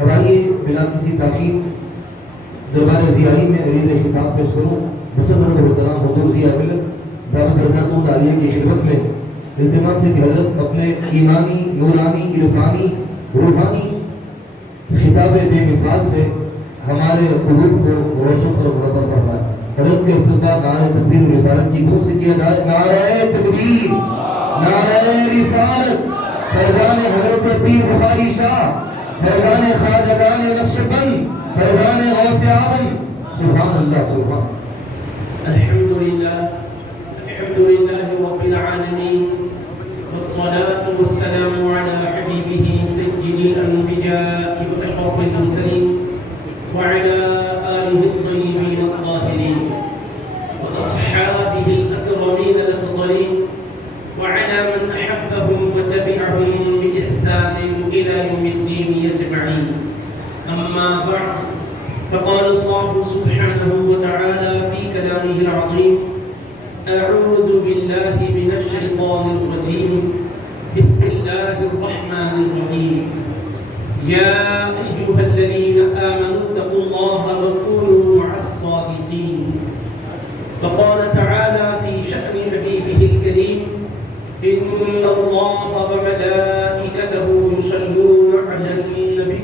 اب آئیے بلا کسی تاخیر دربار ضیائی میں عریض خطاب پیش کروں. مسلم محترم حضور ضیاء ملت دعوت برکاتہ عالیہ کی خدمت میں التماس سے کہ حضرت اپنے ایمانی، نورانی، عرفانی، روحانی خطاب بے مثال سے ہمارے قلوب کو روشن اور منور فرمائے. حضرت کے استقبال نعرہ تکبیر و رسالت کی گونج سے کیا جائے. نعرہ تکبیر، نعرہ رسالت. فیضان حضرت پیر بخاری شاہ، فیضان خواجگان نقشبند، فیضان غوث اعظم. سبحان اللہ سبحان. الحمدللہ رب العالمین والصلاة والسلام على حبیبہ سید الانبیاء واشرف المرسلین وعلى آلہ الطیبین الطاہرین واصحابہ الاکرمین الافضلین وعلى من احبهم وتبعهم بإحسان إلى يوم الدين يجمعين. أما بعد فقال الله سبحانه وتعالى في كلامه العظيم: أعوذ بالله من الشيطان الرجيم. بسم الله الرحمن الرحيم. يا أيها الذين آمنوا اتقوا الله وكونوا مع الصادقين. فقال تعالى في شأن حبيبه الكريم: إن الله وملائكته يصلون على النبي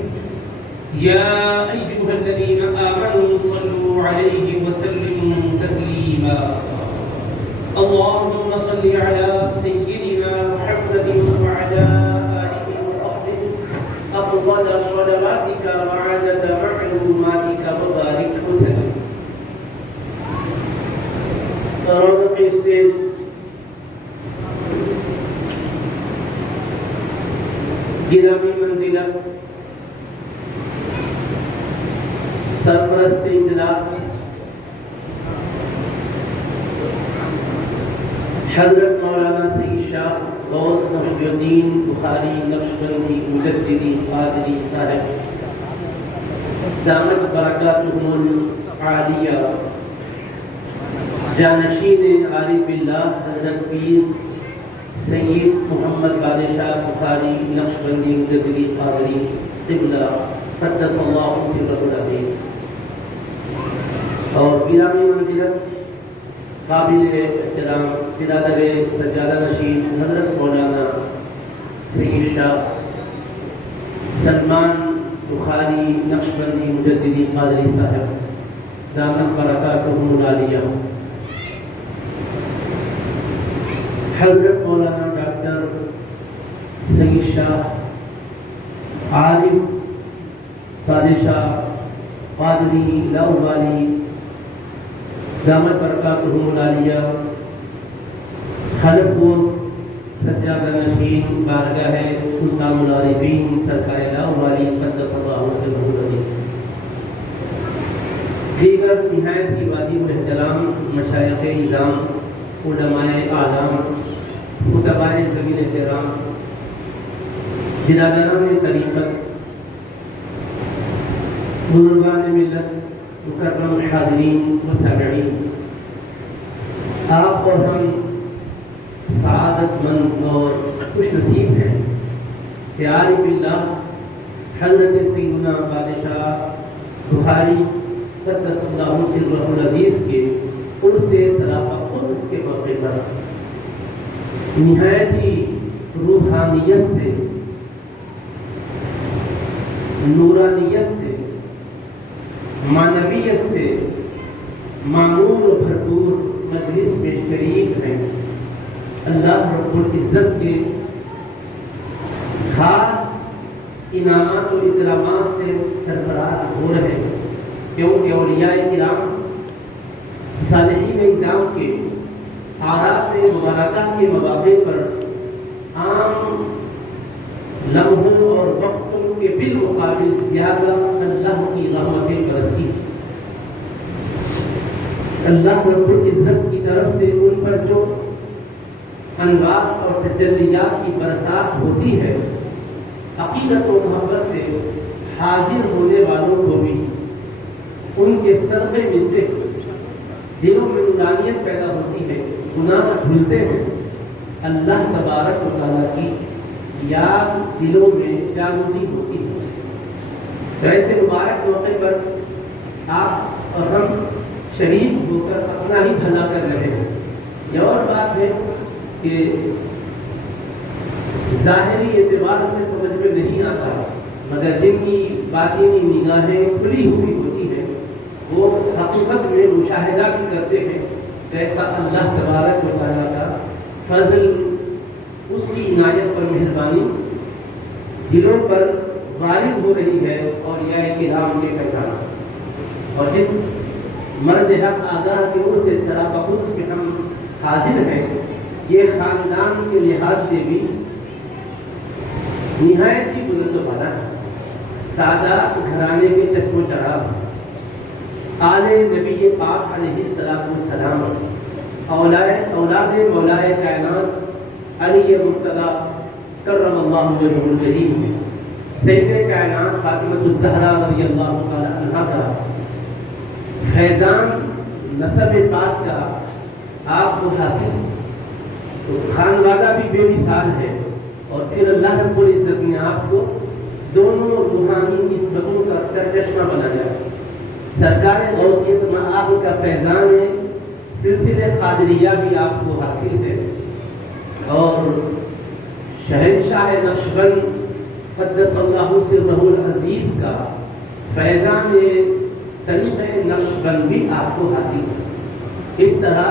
يا أيها الذين آمنوا صلوا عليه وسلموا تسليما. اللهم صل على سيدنا محمد وعلى آله وصحبه أفضل صلواتك وعدد معلوماتك وبارك وسلم. رونق اسٹیج گرامی منزلت سرپرست اجلاس حضرت مولانا سید شاہ غوث محی الدین بخاری نقشبندی مجددی قادری صاحب دامت برکاتہم العالیہ، جانشین عارف اللہ حضرت پیر سید محمد بادشاہ بخاری نقشبندی مجددی قادری قبلہ قدس اللہ سرہ العزیز، اور گرامی منزلت قابل احترام برادر سجادہ نشین حضرت مولانا سید شاہ سلمان بخاری نقشبندی مجددی قادری صاحب دامت برکاتہم العالیہ، حضرت مولانا ڈاکٹر سید شاہ عارف بادشاہ قادری لاہوری دامت برکاتہم العالیہ، خلق سجادہ نشین بارگاہ سلطان العارفین سرکار لاہوری قدس اللہ سرہ العزیز، دیگر نہایت ہی واجب احترام مشائخ اعظام، علماء اعلام، خطباء ذوی احترام، برادران طریقت، بزرگان ملت، مکرم حاضرین و سامعین، آپ اور ہم سعادت مند اور خوش نصیب ہیں کہ عارف اللہ حضرت سیدنا بادشاہ بخاری قدس اللہ سرہ العزیز کے عرس صلاح قدس کے موقع پر نہایت ہی روحانیت سے، نورانیت سے، معنویت سے معمور و بھرپور مجلس میں شریک ہیں. اللہ رب العزت کے خاص انعامات و اکرامات سے سرفراز ہو رہے ہیں، کیونکہ اولیاء کرام صالحین اعظام کے آراء مبارکہ کے مواقع پر عام لمحوں اور وقتوں کے بالمقابل زیادہ اللہ کی رحمتیں برستی. اللہ رب العزت کی طرف سے ان پر جو انوار اور تجلیات کی برسات ہوتی ہے، عقیدت و محبت سے حاضر ہونے والوں کو بھی ان کے صدقے ملتے ہیں، دلوں میں نورانیت پیدا ہوتی ہے، گناہ دھلتے ہیں، اللہ تبارک و تعالیٰ کی یاد دلوں میں جاگزی ہوتی ہے. تو ایسے مبارک موقع پر آپ اور ہم شریک ہو کر اپنا ہی بھلا کر رہے ہیں. یہ اور بات ہے کہ ظاہری اعتبار سے سمجھ میں نہیں آتا، مگر جن کی باطنی نگاہیں کھلی ہوئی ہوتی ہیں وہ حقیقت میں مشاہدہ بھی کرتے ہیں کیسا اللہ تبارک و تعالیٰ کا فضل، اس کی عنایت اور مہربانی دلوں پر وارد ہو رہی ہے. اور یہ کرام کے فیضان اور جس مرد حق آگاہ کی اور سے سراپا قدس میں ہم حاضر ہیں، یہ خاندان کے لحاظ سے بھی نہایت ہی بلند و بالا ہے. سادات گھرانے کے چشم و چراغ، آل نبی پاک علیہ السلام، اولاد مولائے کائنات علی مرتضیٰ کرم اللہ وجہہ الکریم، سید کائنات فاطمہ الزہرا رضی اللہ تعالی عنہا کا فیضان نسب پاک کا آپ کو حاصل. تو خانوادہ بھی بے مثال ہے، اور پھر اللہ رب العزت نے آپ کو دونوں روحانی نسبتوں کا سرچشمہ بنایا. سرکار غوثیت مآب کا فیضان ہے، سلسلہ قادریہ بھی آپ کو حاصل ہے، اور شہنشاہ نقشبند قدس اللہ سرہ العزیز کا فیضان طریقہ نقشبند بھی آپ کو حاصل ہے. اس طرح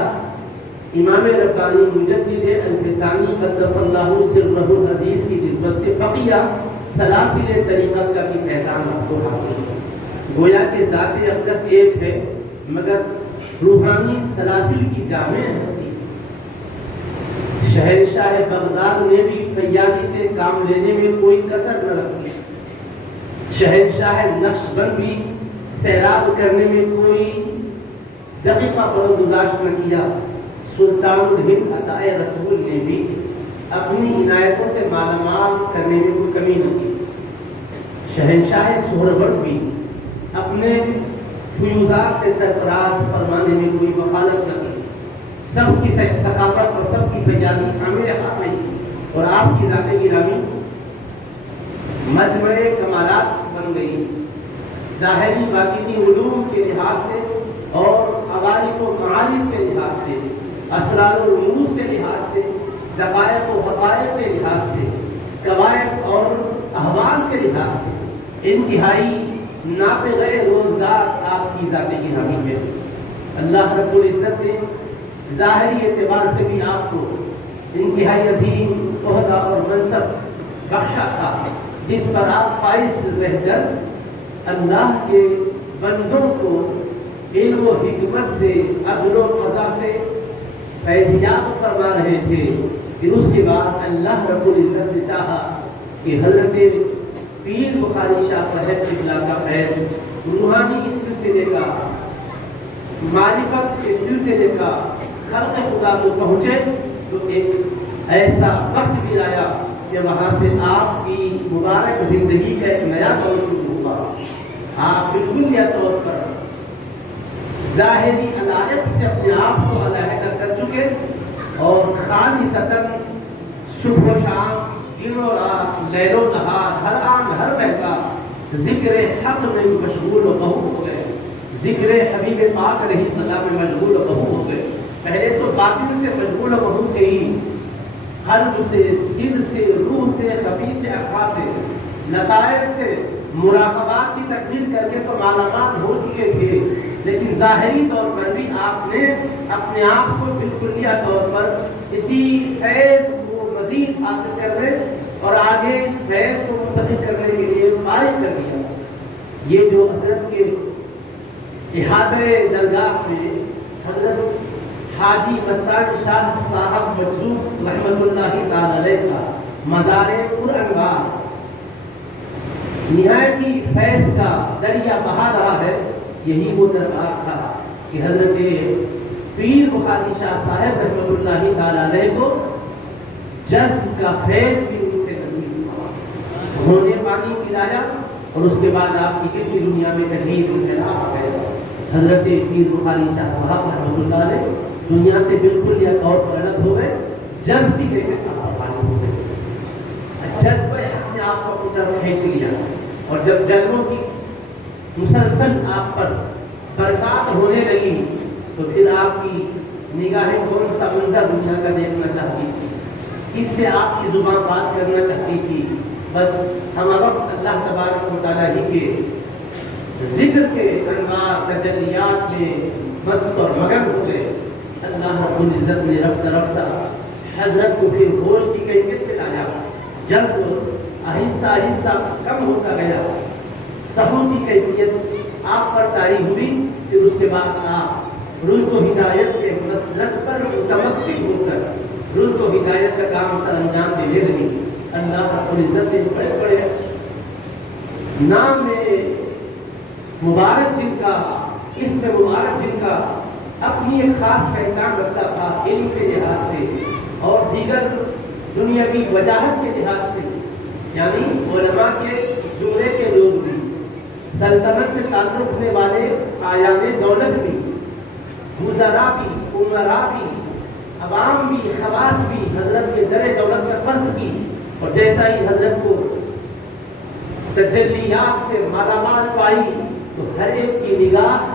امام ربانی مجدد الفسانی قدس اللہ سرہ العزیز کی نسبت سے بقیہ سلاسل طریقت کا بھی فیضان آپ کو حاصل ہے. گویا کہ ذات اقدس ایک ہے، مگر روحانی سلاسل کی جامع ہستی. شہنشاہ بغداد نے بھی فیاضی سے کام لینے میں کوئی کسر نہ رکھی. شہنشاہ نقشبند بھی سیراب کرنے میں کوئی دقیقہ گزاشت نہ کیا. سلطان الہند عطائے رسول نے بھی اپنی عنایتوں سے مالا مال کرنے میں کوئی کمی نہ کی. شہنشاہ سہروردھ بھی اپنے فیوزات سے سرفراز فرمانے میں کوئی وفالت نہ کی. سب کی ثقافت اور سب کی فیاضی شامل حق نہیں، اور آپ کی ذات گرامی مجمع کمالات بن گئی. ظاہری باطنی علوم کے لحاظ سے اور عوارف و معارف کے لحاظ سے، اسرار و رموز کے لحاظ سے، دقائق و حقائق کے لحاظ سے، قواعد اور احوال کے لحاظ سے انتہائی ناپے گئے روزگار آپ کی ذات گرامی ہے. اللہ رب العزت نے ظاہری اعتبار سے بھی آپ کو انتہائی عظیم عہدہ اور منصب بخشا تھا، جس پر آپ فائز رہ کر اللہ کے بندوں کو علم و حکمت سے، عدل و قضا سے فیضیات فرما رہے تھے. پھر اس کے بعد اللہ رب العزت نے چاہا کہ حضرت پیر بخاری شاہ صاحب قبلہ کا فیض روحانی سلسلے کا، معرفت کے سلسلے کا خلق خدا کو پہنچے. تو ایک ایسا وقت بھی آیا کہ وہاں سے آپ کی مبارک زندگی کا ایک نیا دور شروع ہوا. آپ بالکل یہ طور پر ظاہری علائق سے اپنے آپ کو علیحدہ کر چکے، اور خالصتاً صبح و شام، دن و رات، لیل و نہار، ہر آن ہر لحظہ ذکر حق میں مشغول و بہو ہو گئے، ذکر حبیب پاک علیہ السلام میں مشغول و بہو ہو گئے. پہلے تو باطن سے مشغول و بہو تھے ہی، قلب سے، سر سے، روح سے، خفی سے، اخفا سے، نتائج سے، مراقبات کی تکمیل کر کے تو مالا مال ہو چکے تھے. لیکن ظاہری طور پر بھی آپ نے اپنے آپ کو بالکلیہ طور پر اسی فیض کو مزید حاصل کرنے اور آگے اس فیض کو منتقل کرنے کے لیے فارغ کر دیا. یہ جو حضرت کے احاطۂ درگاہ میں حضرت حاجی مستان شاہ صاحب مجذوب رحمۃ اللہ تعالی علیہ کا مزار پرانوار نہایت ہی فیض کا دریا بہا رہا ہے، یہی وہ دربار تھا کہ حضرت پیر بخاری شاہ صاحب رحمۃ اللہ تعالی علیہ کو جذب کا فیض بھی ان سے نصیب ہوا. انہوں نے پانی پلایا اور اس کے بعد آپ کی دل کی دنیا میں تشریف انقلاب آ گیا. حضرت پیر بخاری شاہ صاحب رحمۃ اللہ علیہ دنیا سے بالکل یہ طور پر الگ ہو گئے، جذب کی کیفیت پانی ہو گئے. جذب نے آپ کو اپنی طرف کھینچ لیا، اور جب جذبوں کی مسلسل آپ پر برسات ہونے لگی تو پھر آپ کی نگاہیں کون سا منظر دنیا کا دیکھنا چاہتی تھی، اس سے آپ کی زبان بات کرنا چاہتی تھی؟ بس ہم وقت اللہ تبارک و تعالیٰ ہی کے ذکر کے انوار تجلیات میں مست اور مگن ہو گئے۔ اللہ رب العزت نے رفتہ رفتہ حضرت کو پھر ہوش کی کیفیت میں لایا، جذب آہستہ آہستہ کم ہوتا گیا، سحور کی کیفیت آپ پر طاری ہوئی، پھر اس کے بعد آپ رشد و ہدایت کے مسلک پر متمکن ہو کر رشد و ہدایت کا کام سر انجام دینے لگی۔ اللہ رب العزت نے بڑے بڑے نام مبارک جن کا، اسم مبارک جن کا اپنی ایک خاص پہچان رکھتا تھا علم کے لحاظ سے اور دیگر دنیاوی وجاہت کے لحاظ سے، یعنی علماء کے زمرے کے لوگ بھی، سلطنت سے تعلق رکھنے والے آیان دولت بھی، وزراء بھی، امراء بھی، عوام بھی، خواص بھی حضرت کے در دولت کا قصد کی، اور جیسا ہی حضرت کو تجلیات سے مالا مال پائی تو ہر ایک کی نگاہ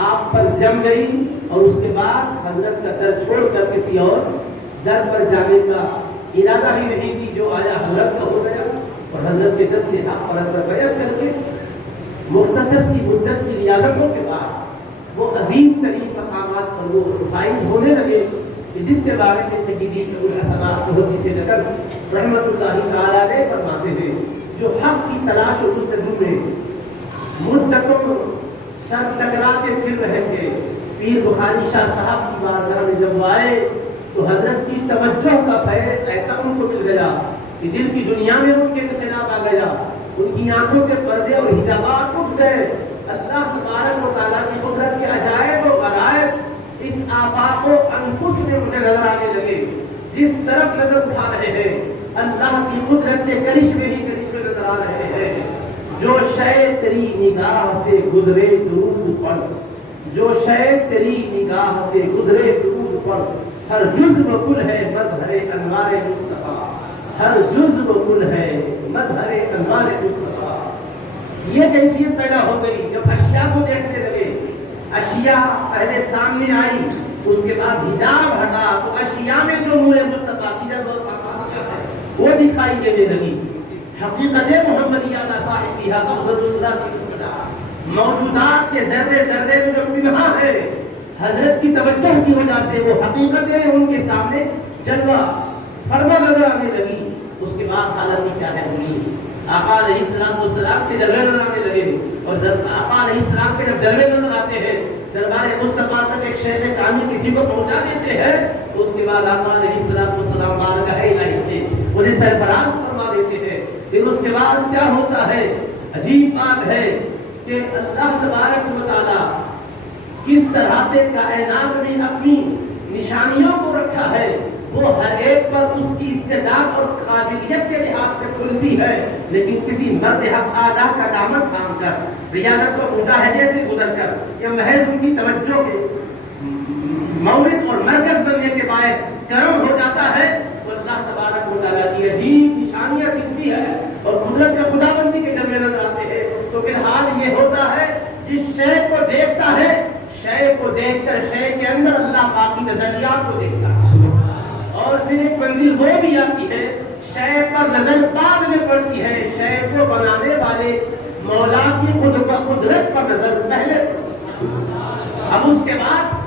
آپ پر جم گئی، اور اس کے بعد حضرت کا در چھوڑ کر کسی اور در پر جانے کا ارادہ ہی نہیں کی، جو آیا حضرت کا ہو گیا، اور حضرت کے دست حق پر اثر بیعت کر کے مختصر سی مدت کی ریاضتوں کے بعد وہ عظیم ترین مقامات پر وہ فائز ہونے لگے کہ جس کے بارے میں سیدی ابوالحسنات بہتی سے نقل رحمت اللہ تعالی علیہ فرماتے ہیں، جو حق کی تلاش و جستجو میں مدتوں سر ٹکراتے پھر رہے تھے، پیر بخاری شاہ صاحب کی بارگاہ میں جب وہ آئے تو حضرت کی توجہ کا فیض ایسا ان کو مل گیا کہ دل کی دنیا میں ان کے انقلاب آ گیا، ان کی آنکھوں سے پردے اور حجابات اٹھ گئے، اللہ تبارک و تعالیٰ کی قدرت کے عجائب و غرائب اس آفاق و انفس میں مجھے نظر آنے لگے، جس طرف نظر اٹھا رہے ہیں اللہ کی قدرت کے کرشمے ہی کرشمے نظر آ رہے ہیں۔ جو شے تیری نگاہ سے گزرے درود پڑھ، جو شے تیری نگاہ سے گزرے درود پڑھ، ہر جزو کل ہے مظہر انوار مصطفیٰ، ہر جزو کل ہے مظہر انوار مصطفیٰ۔ یہ کیفیت پیدا ہو گئی جب اشیاء کو دیکھنے لگے، اشیاء پہلے سامنے آئی، اس کے بعد حجاب ہٹا تو اشیاء میں جو نور مصطفیٰ کی جلوہ سامانیہ ہے وہ دکھائی دینے لگی۔ حقیقت محمدیہ کا صاحبیہ قبضۃ الصلاۃ والسلام، موجودات کے ذرے ذرے میں جو پنہاں ہے، حضرت کی توجہ کی وجہ سے وہ حقیقتیں ان کے سامنے جلوہ فرما نظر آنے لگی۔ اس کے بعد حالت کیا ہے بولی، آقا علیہ السلام کے جلوے نظر آنے لگے، اور آقا علیہ السلام کے جب جلوے نظر آتے ہیں دربار مصطفیٰ تک ایک شیخ کامل کسی کو پہنچا دیتے ہیں تو اس کے بعد آقا علیہ السلام بارگاہ الہی سے انہیں سرفراز فرما دیتے ہیں۔ پھر اس کے بعد کیا ہوتا ہے، عجیب بات ہے کہ اللہ تبارک و تعالیٰ کس طرح سے کائنات میں اپنی نشانیوں کو رکھا ہے، وہ ہر ایک پر اس کی استعداد اور قابلیت کے لحاظ سے کھلتی ہے، لیکن کسی مرد حق اعلیٰ کا دامن تھام کر، ریاضت و مجاہدے سے گزر کر، یا محض ان کی توجہ کے مورد اور مرکز بننے کے باعث کرم ہو جاتا ہے، تو اللہ تبارک و تعالیٰ کی عجیب نشانیاں دکھتی ہے اور قدرت خدا بندی کے جلوے نظر آتے ہیں۔ تو پھر حال یہ ہوتا ہے جس شے کو دیکھتا ہے، شے کو دیکھ کر شے کے اندر اللہ باقی تجلیات کو دیکھتا ہے، اور پھر ایک منزل وہ بھی آتی ہے شے پر نظر بعد میں پڑتی ہے، شے کو بنانے والے مولا کی قدرت پر نظر پہلے پڑتی ہے، اب اس کے بعد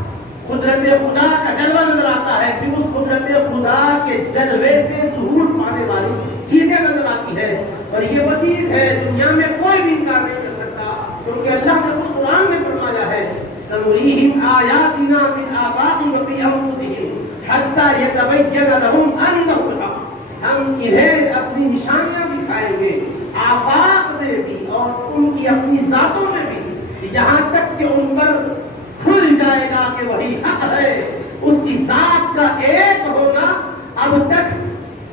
قدرت خدا کا جلوہ نظر آتا ہے، پھر اس قدرت خدا کے جلوے سے ظہور پانے والی چیزیں نظر آتی ہے، اور یہ وہ چیز ہے دنیا میں کوئی بھی انکار نہیں کر سکتا، کیونکہ اللہ نے قرآن میں فرمایا ہے سنریہم آیاتنا فی الآفاق وفی انفسہم حتی یتبین لہم انہ الحق، ہم انہیں اپنی نشانیاں دکھائیں گے آفاق میں بھی اور ان کی اپنی ذاتوں میں بھی، یہاں تک کہ ان پر کھل جائے گا کہ وہی حق ہے۔ اس کی ذات کا ایک ہونا اب تک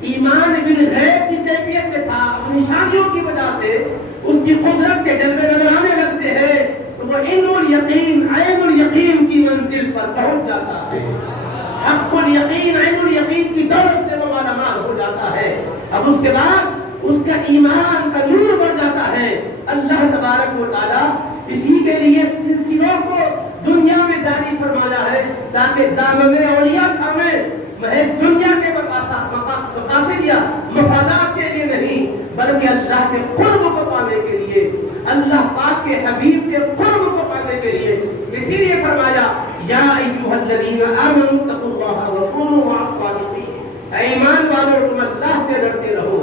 ایمان بالغیب کی کیفیت میں تھا، نشانیوں کی وجہ سے اس کی قدرت کے جلوے نظر آنے لگتے ہیں تو وہ علم الیقین عین الیقین کی منزل پر پہنچ جاتا ہے، حق الیقین عین الیقین کی دولت سے وہ مالامال ہو جاتا ہے۔ اب اس کے بعد اس کا ایمان کا نور بڑھ جاتا ہے، اللہ تبارک و تعالی اسی کے لیے سلسلوں کو دنیا میں جاری فرمایا ہے تاکہ دامن اولیاء تھامے، محض دنیا کے مقاصد یا مفادات کے لیے نہیں بلکہ اللہ کے قرب کو پانے کے لیے، اللہ پاک کے حبیب کے قرب کو پانے کے لیے۔ اسی لیے فرمایا یا ایھا الذین آمنوا اتقوا اللہ وکونوا مع الصادقین، اے ایمان والو تم اللہ سے ڈرتے رہو،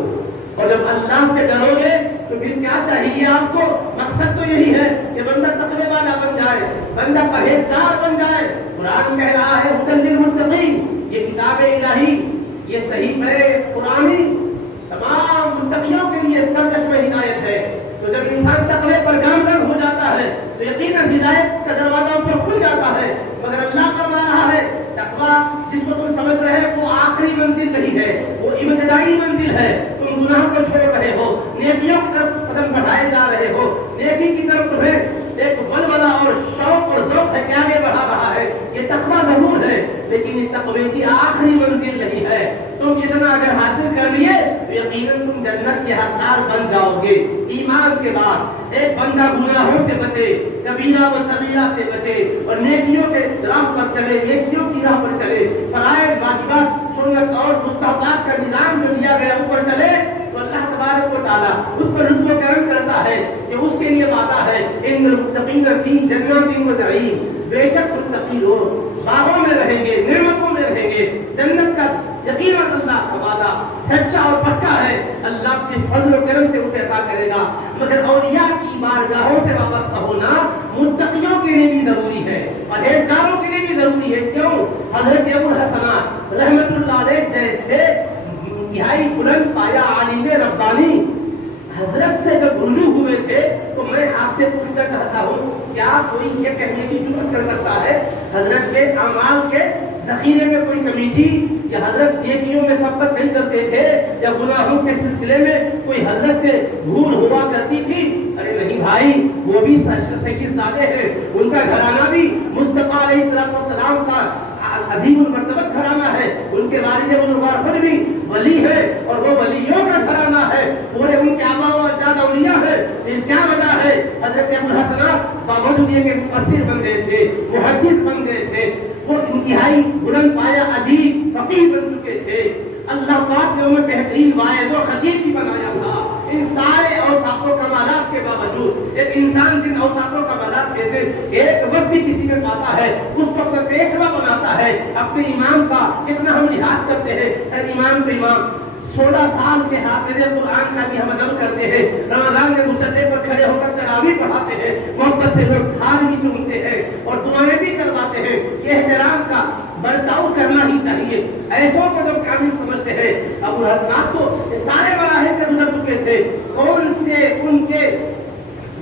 اور جب اللہ سے ڈرو گے تو پھر کیا چاہیے آپ کو؟ مقصد تو یہی ہے کہ بندہ تقوی والا بن جائے، بندہ پرہیزگار بن جائے۔ قرآن کہہ رہا ہے ھدی للمتقین، یہ کتاب الہی، یہ صحیفہ قرآنی تمام متقیوں کے لیے سرچشمہ ہدایت ہے۔ تو جب انسان تقوی پر گامزن ہو جاتا ہے تو یقیناً ہدایت کا دروازہ اس پر کھل جاتا ہے، مگر اللہ فرما رہا ہے تقوی جس کو تم سمجھ رہے ہو وہ آخری منزل نہیں ہے، وہ ابتدائی منزل ہے۔ تم گناہ کو چھوڑ رہے ہو، نیکیوں کی طرف قدم بڑھائے جا رہے ہو، نیکی کی طرف تمہیں ایک بلبلہ اور شوق اور ذوق ہے کہ آگے بڑھا رہا ہے۔ یہ تقوی ضرور ہے لیکن یہ تقوی کی آخری منزل نہیں ہے۔ تم اتنا اگر حاصل کر لیے تو یقیناً تم جنت کے حقدار بن جاؤ گے۔ ایمان کے بعد ایک بندہ گناہوں سے بچے، کبیرہ و صغیرہ سے بچے اور نیکیوں کے راہ پر چلے، نیکیوں کی راہ پر چلے، فرائض واجبات سنت اور مستحبات کا نظام جو دیا گیا اوپر چلے تو اللہ تبارک و تعالیٰ اس پر لطف و کرم کرتا ہے کہ اس کے لیے وعدہ ہے ان المتقین فی جنات و نعیم، بے شک متقی لوگ باغوں میں رہیں گے، نعمتوں میں رہیں گے، جنت کا یقیناً اللہ کا وعدہ سچا اور پکا ہے، اللہ کے فضل و کرم سے اسے عطا کرے گا۔ مگر اولیاء کی بارگاہوں سے وابستہ ہونا متقیوں کے لیے بھی ضروری ہے، پرہیزگاروں کے لیے بھی ضروری ہے۔ کیوں؟ حضرت ابو الحسنات رحمت اللہ علیہ جیسے انتہائی بلند پایا عالم ربانی حضرت سے جب رجوع ہوئے تھے تو میں آپ سے پوچھنا چاہتا ہوں کیا کوئی یہ کہنے کی جرأت کر سکتا ہے حضرت کے اعمال کے ذخیرے میں کوئی کمی تھی، یا حضرت نیکیوں میں سبقت نہیں کرتے تھے، یا گناہوں کے سلسلے میں کوئی حضرت سے بھول ہوا کرتی تھی؟ ارے نہیں بھائی، وہ بھی سید زادے ہیں، ان کا گھرانہ بھی مصطفیٰ علیہ السلام کا عظیم المرتبت گھرانہ ہے، ان کے والد ابوالبرکت بھی ولی ہے اور وہ ولیوں کا گھرانہ ہے، پورے ان کے آباء و اجداد اولیاء ہے۔ پھر کیا وجہ ہے؟ حضرت ابو الحسنات باوجود یہ کہ مفسر بن گئے تھے، محدث بن گئے تھے، وہ انتہائی بلند پایا ادیب فقیہ بن چکے تھے، اللہ پاک نے انہیں بہترین واعظ و خطیب بھی بنایا تھا۔ ان سارے اوصاف و کمالات کے باوجود ایک انسان جن اوصاف و کمالات میں سے ایک وصف بھی کسی میں پاتا ہے اس کو اپنا پیشوا بناتا ہے۔ اپنے امام کا کتنا ہم لحاظ کرتے ہیں، ہر امام تو امام 16 سال کے حافظ قرآن کا بھی ہم ادب کرتے ہیں، رمضان میں مصلی پر کھڑے ہو کر تراویح پڑھاتے ہیں، محبت سے لوگ ہار بھی چومتے ہیں اور دعائیں بھی کرواتے ہیں۔ یہ احترام کا برتاؤ کرنا ہی چاہیے، ایسوں کو جب کامل سمجھتے ہیں۔ ابو الحسنات تو سارے مراحل سے گزر چکے تھے، کون سے ان کے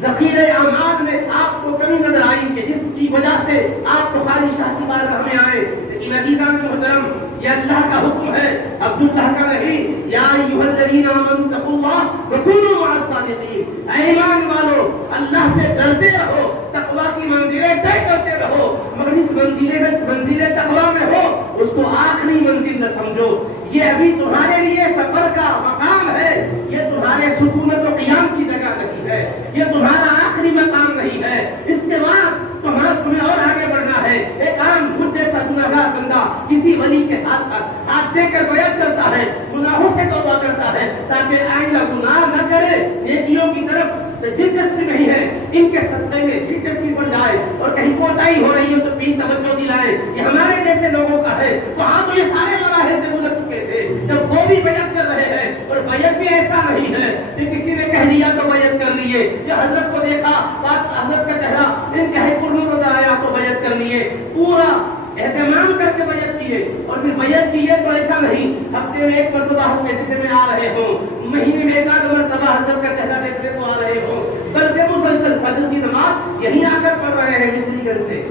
ذخیرے اعمال میں آپ کو کمی نظر آئی کہ جس کی وجہ سے آپ کو خالی شاہ کی بارگاہ میں آئے؟ لیکن عزیزان محترم، یہ اللہ کا حکم ہے، عبداللہ کا نہیں۔ یا ایھا الذین آمنوا اتقوا اللہ وکونوا مع الصادقین، اے ایمان والو اللہ سے ڈرتے رہو، تقوی کی منزلیں طے کرتے رہو، مگر اس منزل تقوی میں ہو اس کو آخری منزل نہ سمجھو۔ یہ ابھی تمہارے لیے سفر کا مقام ہے، یہ تمہارے سکونت و قیام کی جگہ نہیں ہے، یہ تمہارا آخری مقام نہیں ہے۔ اس کے بعد تمہیں اور آگے بڑھنا ہے۔ ایک عام مجھ جیسا گناہگار بندہ کسی ولی کے ہاتھ دے کر بیعت کرتا ہے، گناہوں سے توبہ کرتا ہے تاکہ آئندہ گناہ نہ کرے، نیکیوں کی طرف دلچسپی نہیں ہے، ان کے صدقے میں دلچسپی بڑھ جائے اور کہیں کوتاہی ہو رہی ہے تو بھی توجہ دلائے، یہ ہمارے جیسے لوگوں کا ہے۔ وہاں تو یہ سارے مراحل سے گزر چکے تھے جب وہ بھی بیعت کر رہے ہیں، اور بیعت بھی ایسا نہیں ہے کہ کسی نے کہہ دیا تو بیعت کر لیے، یا حضرت کو دیکھا بات حضرت کا چہرہ ان کے پرنور نظر آیا تو بیعت کر لیے، پورا اہتمام کر کے بیعت کیے، اور پھر بیعت کیے تو ایسا نہیں ہفتے میں ایک مرتبہ ہم ذکر میں آ رہے ہوں، مہینے میں ایک آدھ مرتبہ حضرت کا چہرہ دیکھنے کو آ رہے ہوں، بلکہ مسلسل فجر کی نماز یہیں آ کر پڑھ رہے ہیں، مصری گنج سے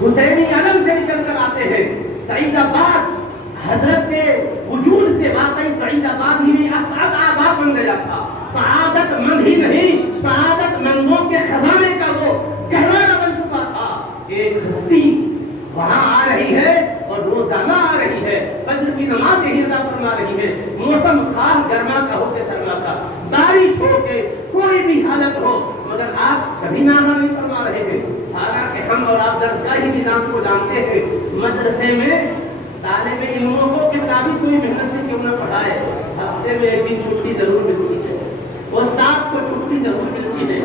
حسینی علم سے نکل کر آتے ہیں۔ سعید آباد حضرت کے وجود سے واقعی سعید آباد ہی میں اسعد آباد بن گیا تھا، سعادت مند ہی نہیں سعادت مندوں کے خزانے کا وہ گہوارہ بن چکا تھا۔ ایک ہستی وہاں آ رہی ہے اور روزانہ آ رہی ہے، فجر کی نماز یہی ادا فرما رہی ہے، موسم خاص گرما کا ہو کے سرما کا، بارش ہو کے کوئی بھی حالت ہو، مگر آپ کبھی نانا نہیں فرما رہے ہیں. حالانکہ ہم اور آپ درسگاہی نظام کو جانتے ہیں. مدرسے میں طالب علموں کو کتابی کوئی محنت سے کیوں نہ پڑھائے, ہفتے میں ایک دن چھٹی ضرور ملتی ہے. استاد کو چھٹی ضرور ملتی ہے,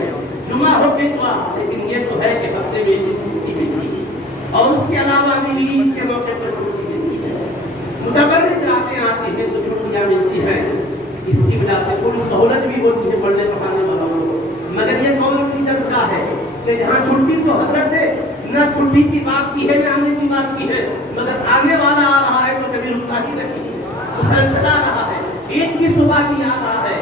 جمعہ ہو کے دعا, لیکن یہ تو ہے کہ ہفتے میں ایک دن چھٹی ملتی ہے. اور اس کے علاوہ بھی عید کے موقع پر چھٹی ملتی ہے. متبرک راتیں آتی ہیں تو چھٹیاں ملتی ہیں. اس کی وجہ سے کوئی سہولت بھی ہوتی ہے پڑھنے پڑھانے والوں کو. مگر یہ کون سی درسگاہ ہے کہ جہاں چھٹی تو حضرت نے نہ چھٹی کی بات کی ہے نہ آنے کی بات کی ہے, مگر آنے والا آ رہا ہے تو کبھی رکتا ہی نہیں, مسلسل آ رہا ہے. عید کی صبح بھی آ رہا ہے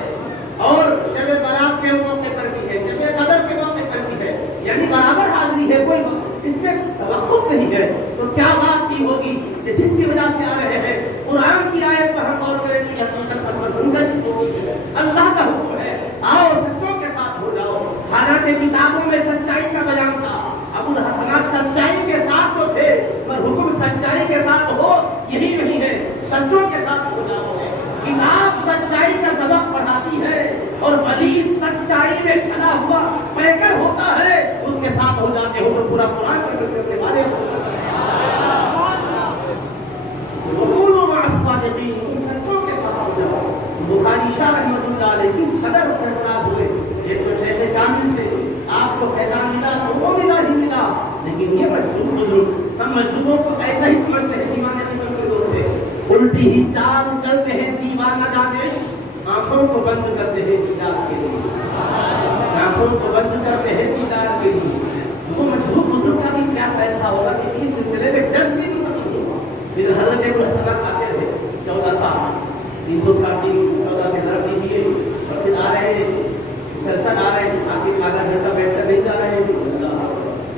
اور شب برات کے موقع پر بھی ہے, شب قدر کے موقع پر بھی ہے, یعنی برابر حاضری ہے, کوئی اس میں توقف نہیں ہے. تو کیا بات کی ہوگی کہ جس کی وجہ سے آ رہے ہیں. قرآن کی آیت پر ہم غور کریں تو حقیقت پر منجر ہوگی. اللہ کا حکم ہے آؤ سچوں کے ساتھ ہو جاؤ. حالانکہ کتابوں میں سچائی کا بیان تھا, ابو الحسنات سچائی کے ساتھ تو تھے, پر حکم سچائی کے ساتھ ہو یہی نہیں ہے, سچوں کے ساتھ ہو جاؤ. کتاب سچائی کا سبق پڑھاتی ہے اور ولی سچائی میں کھڑا ہوا پیکر ہوتا ہے, اس کے ساتھ ہو جاتے ہو تو پورا قرآن کے بارے میں سچوں کے ساتھ ہو جاؤ. بخاری شاہ رحمۃ اللہ علیہ کس قدر سرفراز ہوئے. ایک تو شیخ کامل سے آپ کو فیضان ملا تو وہ ملا ہی ملا, لیکن یہ مجذوب بزرگ ہم مجذوبوں کو ایسا ہی سمجھتے ہیں دیوانے قسم کے لوگ ہیں. الٹی ہی چال چلتے ہیں دیوانہ جانے, آنکھوں کو بند کرتے ہیں دیدار کے لیے, آنکھوں کو بند کرتے ہیں دیدار کے لیے. وہ مجذوب بزرگ کا بھی کیا فیصلہ ہوگا کہ اس سلسلے میں جذب بھی نہیں ختم ہوا. پھر حضرت ابو الحسنات آتے رہے 14 سال, 300 دن 14 سے ضرب دیجیے, اور پھر آ رہے ہیں مسلسل آ رہے ہیں. آخر آدھا گھنٹہ بیٹھ کر نہیں جا رہے ہیں,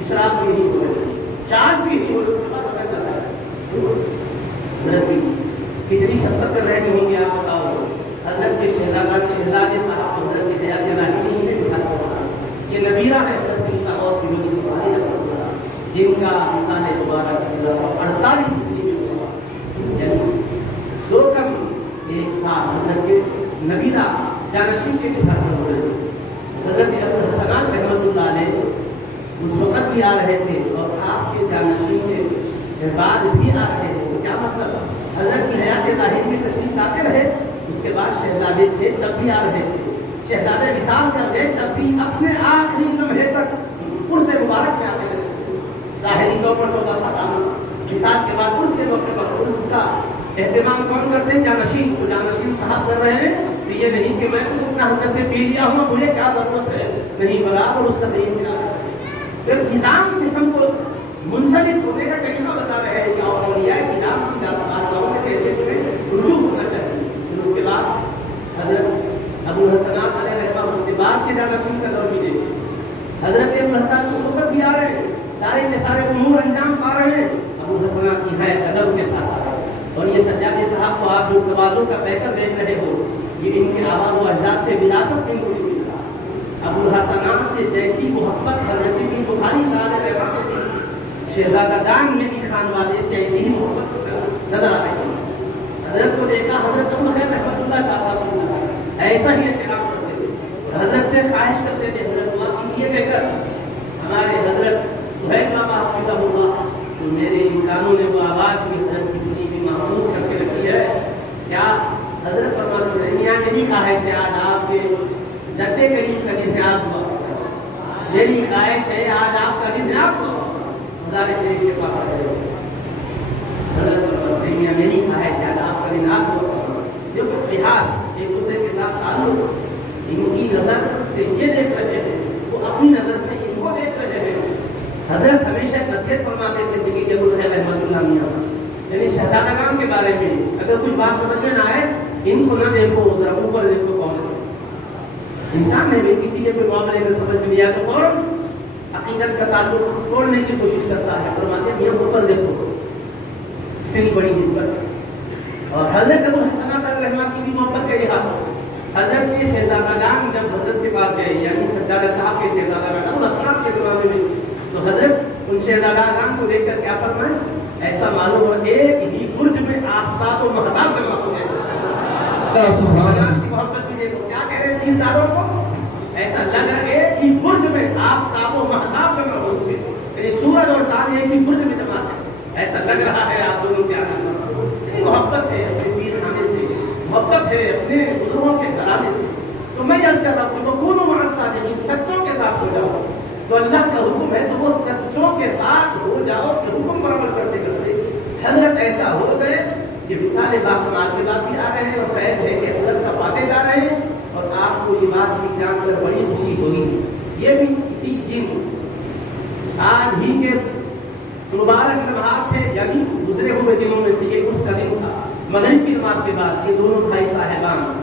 اشراق بھی نہیں ہو رہے, چارج بھی نہیں ہو رہے, اس کے بعد اگر جا رہا ہے حضرت بھی کتنی شفقت کر رہے نہیں گے. آپ بتاؤ حضرت کے شہزادے صاحب کو حضرت کی حیات جناحی نہیں ہے مثال کا. یہ نبیرہ ہے حضرت کی عیسیٰ غوث کی وجود بخاری جن کا مثال دوبارہ 48 میں ہوا, یعنی دو کم ایک سال حضرت کے نبیرہ جانشین کے مثال پر ہو رہے تھے. حضرت ابو الحسنات رحمۃ اللہ علیہ اس وقت بھی آ رہے تھے اور آپ کے جانشین کے بعد بھی آ رہے تھے. کیا مطلب, حضرت کی حیات ظاہر میں تشریف لاتے رہے, اس کے بعد شہزادے تھے تب بھی آ رہے تھے, شہزادے وصال کر گئے تب بھی اپنے آخری لمحے تک عرس مبارک میں آتے رہے. ظاہری طور پر 14 سال آنا, وصال کے بعد عرس کے موقع پر عرس کا اہتمام کون کرتے ہیں؟ جانشین. تو جانشین صاحب کر رہے ہیں تو یہ نہیں کہ میں تو اتنا حضرت سے پی لیا ہوں, مجھے کیا ضرورت ہے, نہیں, برابر اس کا نہیں ملا. پھر نظام سے ہم کو منسلک ہونے کا طریقہ بتا رہے ہیں کہ اولیاء نظام کی باتوں میں کیسے رجوع ہونا چاہیے. پھر اس کے بعد حضرت ابو الحسنات علیہ رحمہ اس کے بعد کے جانشین کا دور بھی دیکھیں. حضرت ابو الحسنات اس وقت بھی آ رہے ہیں, سارے کے سارے امور انجام پا رہے ہیں, ابو الحسنات کی حیات ادب کے ساتھ آ رہے ہیں. اور یہ سجادے صاحب کو آپ جو توازوں کا پیکر دیکھ رہے ہو, یہ ان کے آبا و اجداد سے وراثت میں کوئی مل رہا. ابو الحسنات سے جیسی محبت حضرت کی بخاری شاہ رحمہ کو تھی, شہزادہ دان نبی خان والے سے ایسی ہی محبت نظر آ رہی. حضرت کو دیکھا, حضرت ابو الخیر رحمۃ اللہ شاہ صاحب کو ایسا ہی احترام کرتے تھے, حضرت سے خواہش کرتے تھے حضرت دعا کیجیے کہہ کر. ہمارے حضرت سہیل بابا حافظہ اللہ, تو میرے امکانوں نے وہ آواز بھی حضرت کی سنی بھی محفوظ کر کے رکھی ہے. کیا حضرت فرماتے ہیں میاں میری خواہش ہے آج آپ کے جدے کریم کا نظام ہوا, میری خواہش ہے آج آپ کا نظام ہوا, مزار شریف کے پاس آ گئے. حضرت فرماتے ہیں میاں میری خواہش ہے آج آپ کا نظام ہوا. جو لحاظ ایک دوسرے کے ساتھ تعلق, ان کی نظر سے یہ دیکھ رہے ہیں, وہ اپنی نظر سے ان کو دیکھ رہے ہیں. حضرت ہمیشہ نصیحت فرماتے تھے کہ ابو الخیر رحمۃ اللہ میاں, یعنی شہزادگان کے بارے میں اگر کوئی بات سمجھ میں نہ آئے, ان کو نہ دیکھو, ذرا اوپر دیکھو کون ہے. انسان نے بھی کسی کے کوئی معاملے میں سمجھ میں لیا تو فوراً عقیدت کا تعلق توڑنے کی کوشش کرتا ہے. فرماتے ہیں یہ اوپر دیکھو, اتنی بڑی نسبت. اور حضرت ابو الحسنات علیہ رحمہ کی بھی محبت کا یہ حال. حضرت کے شہزادگان جب حضرت کے پاس گئے, یعنی سجادہ صاحب کے شہزادہ ابو الحسنات کے زمانے میں, تو حضرت ان شہزادگان کو دیکھ کر کیا فرمائیں, ایسا معلوم ہو ایک ہی برج میں آفتاب و مہتاب جمع ہو گئے. محبت بھی دیکھو کیا کہہ رہے ہیں تین تاروں کو, ایسا لگ رہا ایک ہی برج میں آفتاب تو اللہ کا حکم ہے تو وہ سچوں کے ساتھ ہو جاؤ کہ حکم پر عمل کرتے کرتے حضرت ایسا ہو گئے کہ مثال باکمال کے بعد بھی آ رہے ہیں اور فیض ہے کہ حضرت کا پاتے جا رہے ہیں اور آپ کو یہ بات بھی جان کر بڑی خوشی ہوگی. یہ بھی اسی دن آج ہی کے مبارک لمحات تھے یعنی گزرے ہوئے دنوں میں سے یہ اس کا دن تھا. مغرب کی نماز کے بعد یہ دونوں بھائی صاحبان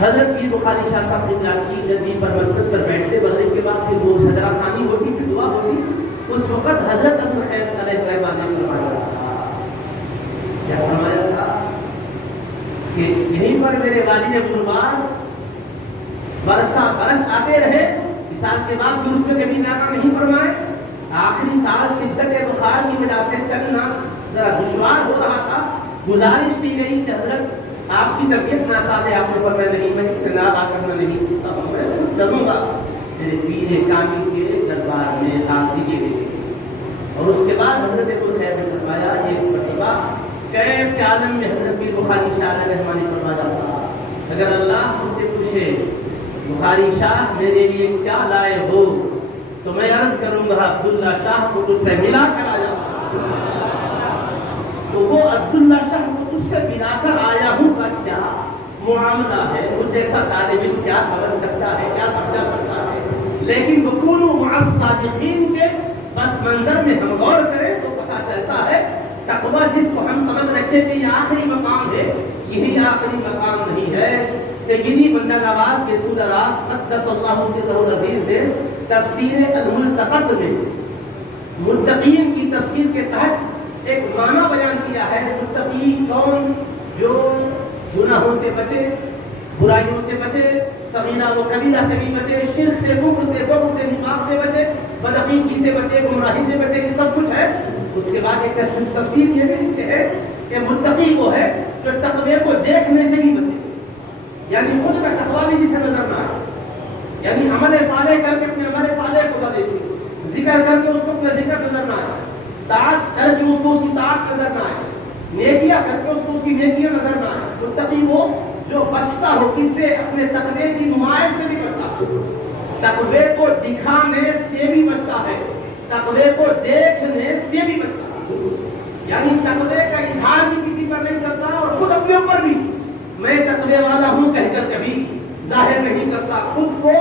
حضرت پیر بخاری شاہ صاحب کی گدی پر مسجد پر بیٹھتے. مغرب کے بعد پھر وہ حضرہ خانی ہوتی پھر دعا ہوتی. اس وقت حضرت ابو الخیر علیہ الرحمہ نے فرمایا تھا کیا فرمایا تھا کہ یہیں پر میرے والد بزرگوار برس آتے رہے. مثال کے بعد بھی اس میں کبھی ناکا نہیں فرمائے. آخری سال شدت بخار کی وجہ سے چلنا ذرا دشوار ہو رہا تھا. گزارش کی گئی کہ حضرت آپ کی طبیعت ناساز ہے. آپ نے فرمایا نہیں میں استناد کرنا نہیں اب میں چلوں گا. میرے پیر کامل کے دربار میں ہاتھ دیے گئے اور اس کے بعد حضرت ابو الخیر نے فرمایا ایک مرتبہ کیف کے عالم میں حضرت پیر بخاری شاہ علیہ الرحمہ نے فرمایا تھا اگر اللہ مجھ سے پوچھے بخاری شاہ میرے لیے کیا لائے ہو تو میں عرض کروں گا عبداللہ شاہ کو تجھ سے ملا کر آیا تو وہ عبداللہ شاہ کو تجھ سے ملا کر آیا ہوں کا کیا معاملہ ہے. وہ جیسا طالب علم کیا سمجھ سکتا ہے کیا سمجھا سکتا ہے. لیکن وکونوا مع الصادقین کے بس منظر میں ہم غور کریں تو پتہ چلتا ہے تقویٰ جس کو ہم سمجھ رکھے کہ یہ آخری مقام ہے یہی آخری مقام نہیں ہے. سیدی بندہ نواز کے رسول راز قدس اللہ سرہ العزیز نے تفسیر الملتقط میں متقین کی تفسیر کے تحت ایک معنی بیان کیا ہے. متقی کون؟ جو گناہوں سے بچے, برائیوں سے بچے, صغیرہ و کبیرہ سے بھی بچے, شرک سے, کفر سے, بغض سے, نفاق سے بچے, بدعقیدگی سے بچے, گمراہی سے بچے. یہ سب کچھ ہے. اس کے بعد ایک تفسیر یہ بھی لکھتے ہیں کہ متقی وہ ہے جو تقوی کو دیکھنے سے بھی بچے, یعنی خود کا تقوی بھی جسے نظر نہ آئے, یعنی عمل صالح کر کے اپنے عمل صالح کو نہ دیکھے, ذکر کر کے اس کو اپنا ذکر نظر نہ آئے, طاعت کر کے اس کو اس کی طاعت نظر نہ آئے, نیکیاں کر کے اس کو اس کی نیکیاں نظر نہ آئے. متقی وہ جو بچتا ہو کس سے؟ اپنے تقوی کی نمائش سے بھی بچتا ہو, تقوی کو دکھانے سے بھی بچتا ہے, تقوی کو دیکھنے سے بھی بچتا ہے. یعنی تقوی کا اظہار بھی کسی پر نہیں کرتا اور خود اپنے اوپر بھی میں تقوی والا ہوں کہہ کر کبھی ظاہر نہیں کرتا. خود کو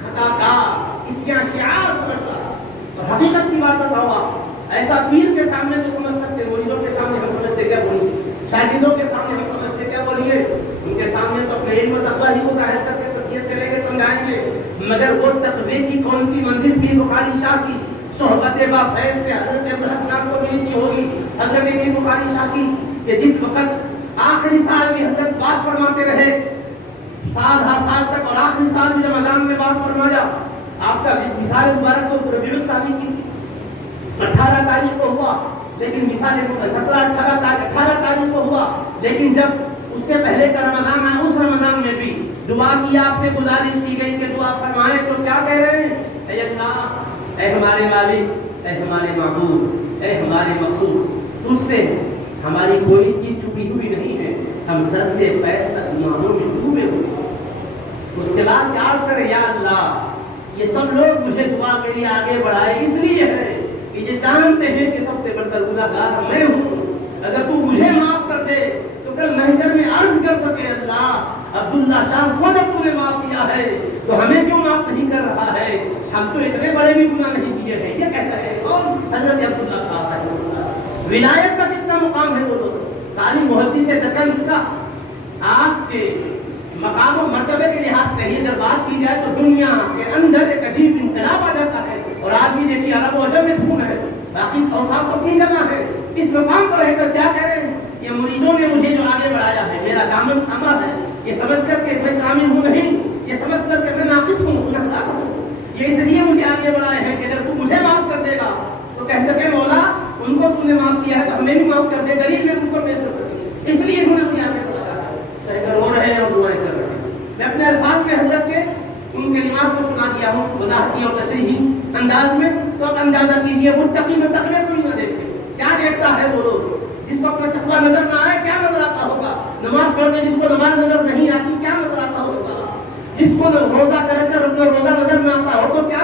خطا کار اسیا شعار سمجھتا ہے. اور حقیقت کی بات بتاؤ آپ ایسا پیر کے سامنے تو سمجھ سکتے, مریدوں کے سامنے ہم سمجھتے کیا بولیے, شاگردوں کے سامنے ہم سمجھتے کیا بولیے, ان کے سامنے تو اپنے علم و تقوی ہی کو ظاہر کر کے تسلیت کریں گے, سمجھائیں گے. مگر وہ تقوی کی کون سی منزل پیر بخاری شاہ کی صحبت با فیض سے حضرت ابوالحسن کو ملی تھی ہوگی, حضرت پیر بخاری شاہ کی کہ جس وقت آخری سال بھی حضرت باس فرماتے رہے سال ہر سال تک, اور آخری سال بھی رمضان میں باس فرمایا. آپ کا مثال مبارک کو ربیع الثانی کی 18 تاریخ کو ہوا, لیکن مثال 17-18 تاریخ کو ہوا, لیکن جب اس سے پہلے کا رمضان آیا اس رمضان میں بھی دعا کی, آپ سے گزارش کی گئی کہ دعا فرمائیں. تو کیا کہہ رہے ہیں؟ اے اللہ, اے ہمارے مالک, اے ہمارے معبود, اے ہمارے مقصود, تجھ سے ہماری کوئی چیز چھپی ہوئی نہیں ہے, ہم سر سے پیر تک گناہوں میں ڈوبے ہوئے. اس کے بعد کیا کریں؟ یا اللہ یہ سب لوگ مجھے دعا کے لیے آگے بڑھائے اس لیے ہے کہ یہ جانتے ہیں کہ سب سے بڑھ کر گناہگار میں ہوں. اگر تو مجھے معاف کر دے تو کل محشر میں عرض کر سکے اللہ عبداللہ شاہ کو جب تو نے معاف کیا ہے تو ہمیں کیوں معاف نہیں کر رہا ہے, ہم تو اتنے بڑے بھی گناہ نہیں کیے ہیں. یہ کہتا ہے کون؟ حضرت عبداللہ شاہ رحمہ اللہ. ولایت کا کتنا مقام ہے بولو. تعلیم محدث سے تکلم کا آپ کے مقام و مرتبے کے لحاظ سے ہی اگر بات کی جائے تو دنیا کے اندر ایک عجیب انقلاب آ جاتا ہے. اور آدمی دیکھیے عرب و عجم میں دھوم ہے, باقی اوصاف تو اپنی جگہ ہے. اس مقام پر رہ کر کیا کہہ رہے ہیں؟ یہ مریدوں نے مجھے جو آگے بڑھایا ہے, میرا دامن تھاما ہے, یہ سمجھ کر کہ میں کامل ہوں نہیں, یہ سمجھ کر کہ میں ناقص ہوں, گنہگار ہوں, یہ اس لیے مجھے آگے بڑھائے ہیں کہ اگر تو مجھے معاف کر دے گا تو کہہ سکے مولا ان کو تم نے معاف کیا ہے تو ہمیں بھی معاف کر دے, دلیل میں مجھ کو پیش کر سکے, اس لیے انہوں نے مجھے آگے بڑھایا ہے. کہہ کر رو رہے ہیں اور دعائیں کر رہے ہیں. میں اپنے الفاظ میں حضرت کے ان کلمات کو سنا دیا ہوں وضاحتی اور تشریحی انداز میں, تو اب اندازہ کیجیے متقی میں تقوی کو ہی نہ دیکھے, کیا دیکھتا ہے وہ لوگ جس کو اپنا تقوی نظر نہ آئے, کیا نظر آتا ہوگا؟ نماز پڑھ کے جس کو نماز نظر نہیں آتی کیا نظر آتا ہوگا؟ جس کو روزہ کر کر اپنا روزہ نظر نہ آتا ہو تو کیا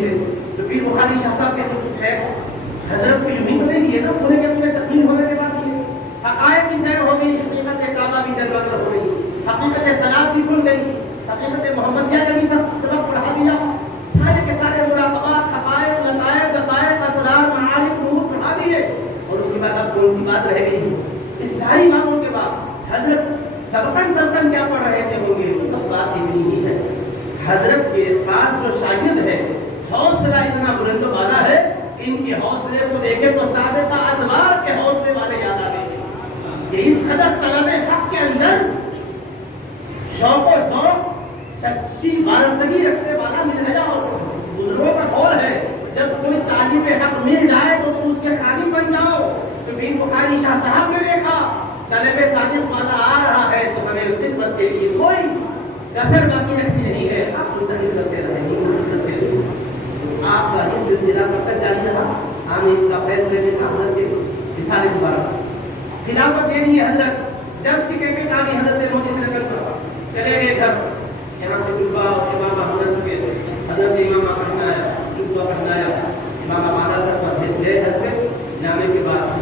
تھے. تو پیر بخاری شاہ صاحب کہتے ہیں خیر حضرت کو یوں ہی بنے لیے نا پورے کے پورے تکمیل ہونے کے بعد یہ حقائق کی سیر ہو گئی, حقیقت کعبہ بھی جلوہ گر ہو گئی, حقیقت صلاۃ بھی کھل گئی, حقیقت محمدیہ کا بھی سبق پڑھا دیا, سارے کے سارے مراقبات, حقائق, لطائف, دقائق, اسرار, معارف, نور پڑھا دیے. اور اس کے بعد اب کون سی بات رہ گئی؟ اس ساری باتوں کے بعد حضرت سبقن کیا پڑھ رہے تھے ہوں گے؟ بس بات اتنی ہی ہے, حضرت کے پاس جو شاگرد ہے حوصلہ اتنا بلند و بالا ہے, ان کے حوصلے کو دیکھے تو سابقہ ادوار کے حوصلے والے یاد آ گئے کہ اس قدر طلب حق کے اندر شوق و ذوق, سچی وارندگی رکھنے والا مل گیا. اور بزرگوں کا قول ہے جب کوئی طالب حق مل جائے تو تم اس کے خادم بن جاؤ. تو پیر بخاری شاہ صاحب نے دیکھا طلب صادق والا آ رہا ہے تو ہمیں خدمت کے لیے کوئی کسر باقی رکھنی نہیں ہے. آپ منتخب کرتے رہے, کرتے رہے, آپ کا یہ سلسلہ کب تک جاری رہا؟ آنے کا فیض لینے کا حضرت کے وصال مبارک خلافت دے دی حضرت 10 ٹکٹ آگے حضرت مودی سے نکل کر چلے گئے گھر. یہاں سے کلبا امام حضرت کے حضرت امام پڑھنایا, کلبا پڑھنایا, امام مادا سر پر بھیج گئے گھر پہ. جانے کے بعد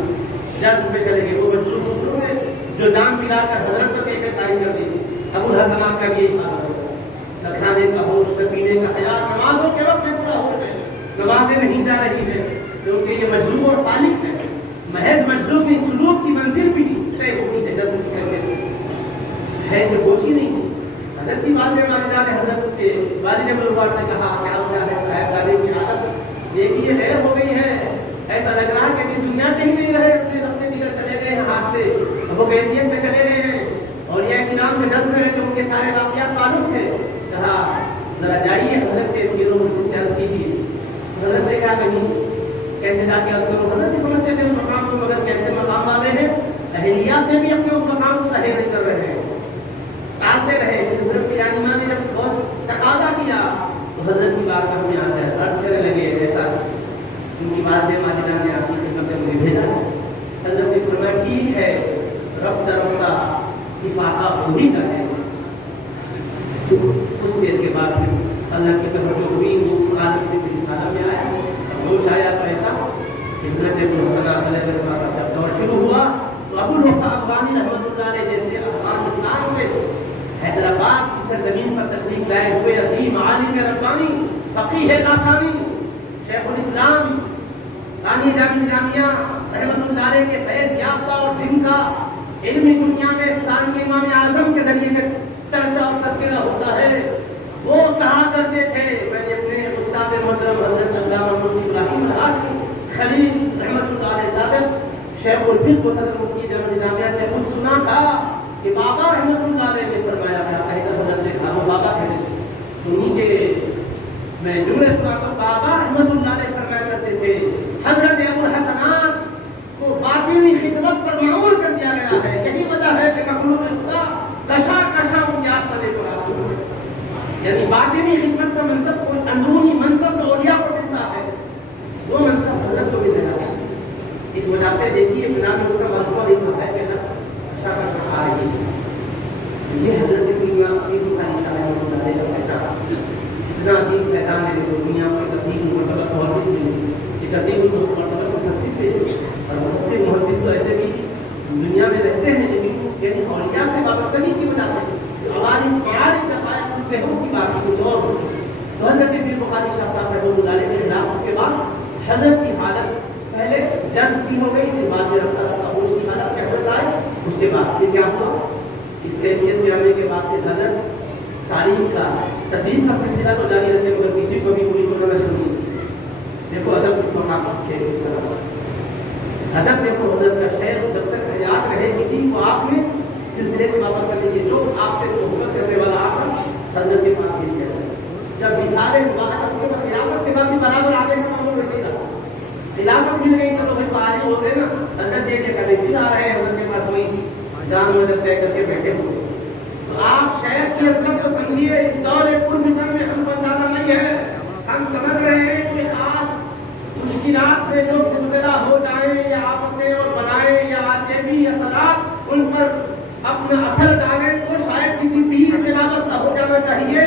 10 پہ چلے گئے. وہ مجلوب نے جو جام پلا کر حضرت پر کیفیت تعین کر دی تھی, ابو الحسنات کا بھی یہی حال ہے. نہ کھانے کا ہوش, نہ پینے کا خیال, نمازوں کے وقت میں پورا ہوش ہے, نمازیں نہیں جا رہی ہے کیونکہ یہ مجذوب اور سالک ہے. محض مجذوبی سلوک کی منزل بھی طے ہوئی ہے 10 کرتے ہے کہ کوشی نہیں. حضرت کی والدہ نے حضرت کے والد بلوار سے کہا کیا ہو رہا ہے صاحب دادے کی حالت دیکھیے غیر ہو گئی ہے, ایسا لگ رہا ہے کہ اس دنیا کہیں نہیں رہے, اپنے دیگر چلے گئے ہیں ہاتھ سے, وہ کیفیت میں چلے گئے ہیں. اور یہ انعام کے 10 میں ہے جو ان کے سارے واقعات معلوم تھے. کہا ذرا جائیے حضرت کے پیروں مجھ سے عرض کیجیے. حضرت دیکھا کہیں کیسے جا کے عرض کرو, حضرت بھی سمجھتے تھے اس مقام کو, مگر کیسے مقام والے ہیں اہلیہ سے بھی اپنے اس مقام کو ظاہر نہیں کر رہے ہیں, ٹالتے رہے. حضرت کی جانماں نے جب بہت تقاضا کیا تو حضرت کی بات میں آ گئے, عرض کرنے لگے ایسا ان کی والدہ ماجدہ نے آپ کی خدمت میں مجھے بھیجا. حضرت نے فرمایا ٹھیک ہے, رفتہ رفتہ افاقہ وہی کا ہے. اس دیر کے بعد اللہ کی طرف جو ہوئی وہ صادق سے رسالہ میں آیا, جوش آیا تو ایسا حضرت ابو الحسن علیہ السلام کا جب دور شروع ہوا تو ابو الحسن افغانی رحمۃ اللہ علیہ جیسے افغانستان سے حیدرآباد کی سرزمین پر تشریف لائے ہوئے عظیم عالم ربانی, فقیہ لاسانی, شیخ الاسلام ثانی جامعہ رحمۃ اللہ علیہ کے فیض یافتہ اور جن کا علمی دنیا میں ثانی امام اعظم کے ذریعے سے چرچا اور تذکرہ ہوتا ہے, وہ کہا کرتے تھے میں نے اپنے استاد محترم حضرت علامہ محمود ابراہیم حاج خلیل رحمۃ اللہ علیہ صاحب شیخ الفقہ و صدر مفتی جامعہ سے خود سنا تھا کہ بابا رحمۃ اللہ علیہ نے فرمایا, میں حضرت نے کہا وہ بابا کہتے تھے انہیں کے میں جملے سنا کر بابا رحمۃ اللہ علیہ فرمایا کرتے تھے حضرت ابو الحسنات کو باطنی خدمت پر معمور کر دیا گیا ہے. یہی وجہ ہے کہ مخلوق خدا کشا کشا ان کے آستانے پر آتے ہیں, یعنی باطنی خدمت کا منصب کوئی اندرونی منصب جو اولیاء کو ملتا ہے وہ منصب حضرت کو مل رہا ہے. اس وجہ سے دیکھیے بنا میں ان کا منصوبہ دیکھا ہے کہ کشا کشا آ رہی ہے. یہ حضرت سیدنا پیر بخاری شاہ رحمۃ اللہ علیہ کا فیضان اتنا عظیم فیضان ہے جو دنیا میں تقسیم مرتبہ اور کچھ نہیں, یہ تقسیم مرتبہ مفسر تھے اور مفسر محدث تو ایسے بھی دنیا میں رہتے ہیں لیکن یعنی اولیاء سے وابستگی کی وجہ سے ہماری معارف دقائق ہوتے ہیں, اس کی بات کچھ اور ہوتی ہے. تو حضرت پیر بخاری شاہ صاحب رحمۃ اللہ علیہ کے خلافت کے بعد حضرت کی حالت پہلے جذب کی ہو گئی, پھر بعد میں رفتہ رفتہ ہوش کی حالت کیفیت آئے. اس کے بعد پھر کیا ہوا, اس کیفیت میں آنے کے بعد پھر حضرت تعلیم کا تدریس کا سلسلہ تو جاری رکھے مگر کسی کو بھی پوری کرنا شروع کی. دیکھو ادب اس مقام کے ادب دیکھو حضرت کا شہر جب تک حیات رہے کسی کو آپ نے سلسلے سے واپس کر دیجیے, جو آپ سے محبت کرنے والا آپ حضرت کے پاس مل جائے. جب مثالیں خلافت کے بعد بھی برابر آگے کا معمول ویسے رہا, خلافت مل گئی چلو بھائی فارغ ہو گئے نا, حضرت یہ کبھی بھی آ رہے ہیں حضرت کے پاس وہی جان مدد طے کر کے بیٹھے ہوئے. تو آپ شیخ کی عظمت کو سمجھیے, اس دور پور فکر میں ہم پر زیادہ نہیں ہے, ہم سمجھ رہے ہیں کہ خاص مشکلات میں جو مبتلا ہو جائیں یا آفتیں اور بلائیں یا آسیبی اثرات ان پر اپنا اثر ڈالیں تو شاید کسی پیر سے وابستہ ہو جانا چاہیے.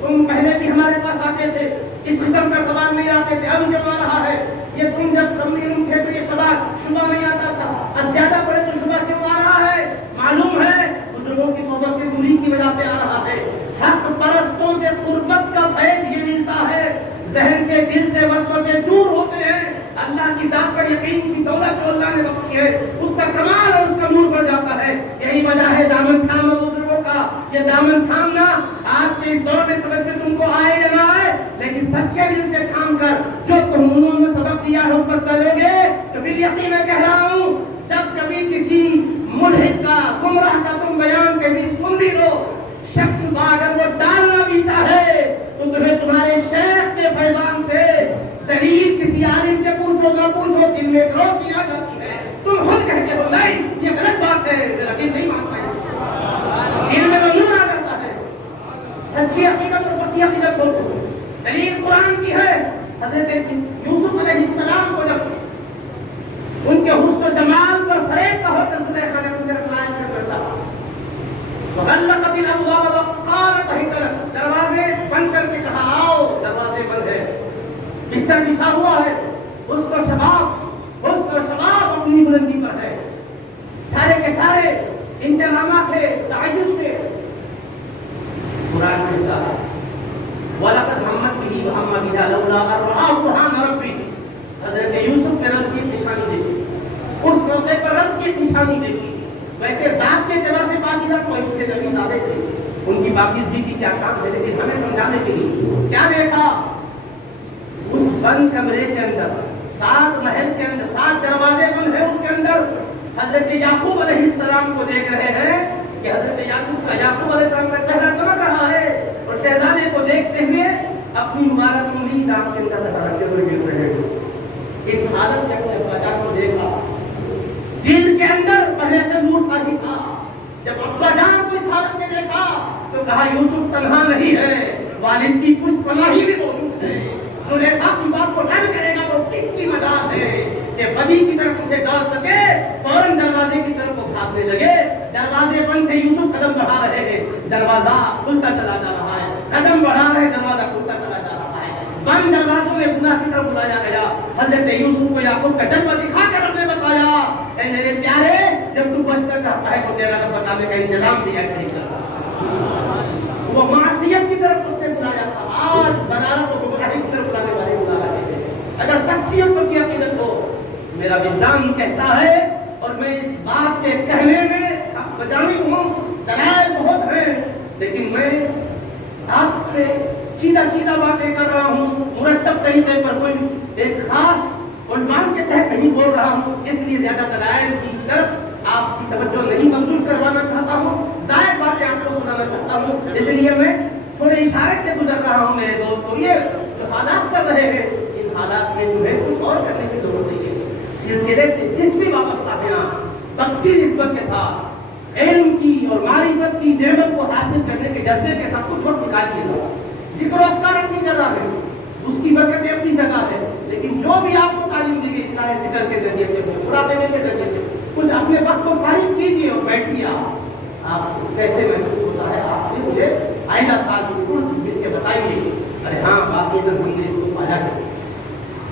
تم پہلے بھی ہمارے پاس آتے تھے، اس قسم کا سوال نہیں آتے تھے، اب کیوں آ رہا ہے؟ یہ تم جب کم علم تھے تو یہ سوال شبہ نہیں آتا تھا، اور زیادہ پڑے تو شبہ کیوں آ رہا ہے؟ معلوم ہے بزرگوں کی صحبت سے دوری کی وجہ سے آ رہا ہے۔ حق پرستوں سے قربت کا فیض یہ ملتا ہے، ذہن سے دل سے وسوسے دور ہوتے ہیں، اللہ کی ذات پر یقین کی دولت جو اللہ نے بخشی ہے اس کا کمال اور اس کا نور بڑھ جاتا ہے۔ یہی وجہ ہے دامن تھاما بزرگوں کا، یہ دامن تھامنا آج کے اس دور میں سمجھ میں تم کو آئے یا نہ آئے، لیکن سچے دل سے تھام کر جو تم انہوں نے سبق دیا ہے اس پر چلو گے تو بالیقین میں کہہ رہا ہوں جب کبھی کسی ملحد کا گمراہ کا تم بیان کبھی سن بھی لو، شک شبہ اگر وہ ڈالنا بھی چاہے تو تمہیں تمہارے شیخ کے فیضان سے دلیل کسی عالم سے پوچھو نہ پوچھو، دل میں ایک روشنی آ جاتی ہے، تم خود کہتے ہو نہیں یہ غلط بات ہے، میرا دل نہیں مانتا ہے، دل میں نور آ جاتا ہے۔ سچی حقیقت اور پکی عقیدت ہو دلیل قرآن کی ہے۔ حضرت یوسف علیہ السلام کو جب ان کے حسن و جمال پر فریب کا ہو کر زلیخا نے ان کے رکھلائن میں بیٹھا وغلقت الابواب وقالت حیث لک، دروازے بند کر کے کہا آؤ، دروازے بند ہے، بستر بچھا ہوا ہے، حسن و شباب اپنی بلندی پر ہے، سارے کے سارے انتظامات تھے تعیش کے۔ قرآن کہتا ہے وَلَقَدْ هَمَّتْ بِهِ وَهَمَّ بِهَا لَوْلَا أَن رَأَىٰ بُرْهَانَ رَبِّهِ، حضرت یوسف نے رب کی ایک نشانی دیکھی، اس موقع پر رب کی ایک نشانی دیکھی۔ ویسے ذات کے اعتبار سے پاکیزہ کوئی ان کے نبی زیادہ تھے، ان کی پاکیزگی کی کیا شان ہے، لیکن ہمیں سمجھانے کے لیے کیا دیکھا؟ اس بند کمرے کے اندر 7 محل کے اندر 7 دروازے بند ہیں، اس کے اندر حضرت یعقوب علیہ السلام کو دیکھ رہے ہیں کہ حضرت یعقوب علیہ السلام کا چہرہ چمک رہا ہے، اور شہزادے کو دیکھتے ہوئے اپنی مبارک انگلی دانت کے اندر رکھے ہوئے گر رہے ہیں۔ اس حالت میں اپنے ابا جان کو دیکھا، دل کے اندر پہلے سے نور تھا ہی تھا، جب ابا جان کو اس حالت میں دیکھا تو کہا یوسف تنہا نہیں ہے، والد کی پشت پناہی بھی موجود ہے، زلیخا کی بات کو رد کرے گا تو کس کی مجال ہے کہ بدی کی طرف اسے ڈال سکے۔ فوراً دروازے کی طرف وہ بھاگنے لگے، دروازے بند سے یوسف قدم بڑھا رہے ہیں، دروازہ کھلتا چلا جا رہا ہے، قدم بڑھا رہے دروازہ کھلتا چلا جا رہا ہے، بند دروازوں میں گناہ کی طرف بلایا گیا۔ حضرت یوسف کو یعقوب کا جلوہ دکھا کر ہم نے بتایا اے میرے پیارے جب تو بچنا چاہتا ہے تو تیرا رب بتانے کا انتظام بھی ایسے ہی کرتا۔ وہ معصیت کی طرف اس نے بلایا تھا، آج ضلالت و گمراہی کی طرف بلانے والے بلا رہے ہیں۔ اگر شخصیت پر کی عقیدت ہو، میرا وجدان کہتا ہے اور میں اس بات کے کہنے میں اب بجانب ہوں، دلائل بہت ہیں، لیکن میں آپ سے سیدھا باتیں کر رہا ہوں، مرتب طریقے پر کوئی ایک خاص عنوان کے تحت نہیں بول رہا ہوں، اس لیے زیادہ دلائل کی طرف آپ کی توجہ نہیں مبذول کروانا چاہتا ہوں، زائد باتیں آپ کو سنانا چاہتا ہوں، اس لیے میں تھوڑے اشارے سے گزر رہا ہوں میرے دوستوں۔ یہ جو حالات چل رہے ہیں ان حالات میں تمہیں کچھ اور کرنے کی ضرورت نہیں ہے، سلسلے سے جس بھی وابستہ ہیں پکی نسبت کے ساتھ علم کی اور معرفت کی نعمت کو حاصل کرنے کے جذبے کے ساتھ کچھ وقت نکالیے گا۔ ذکر و اذکار اپنی جگہ ہے، اس کی برکتیں اپنی جگہ ہے، لیکن جو بھی آپ کو تعلیم دی گئی چاہے ذکر کے ذریعے سے ہو، قرآن کے ذریعے سے کچھ اپنے وقت کو فارغ کیجیے اور بیٹھیے۔ آپ کو کیسے محسوس ہوتا ہے آپ نے مجھے آئندہ سال کی کورس مل کے بتائیے۔ ارے ہاں باقی اگر ہم نے اس کو پایا ہے،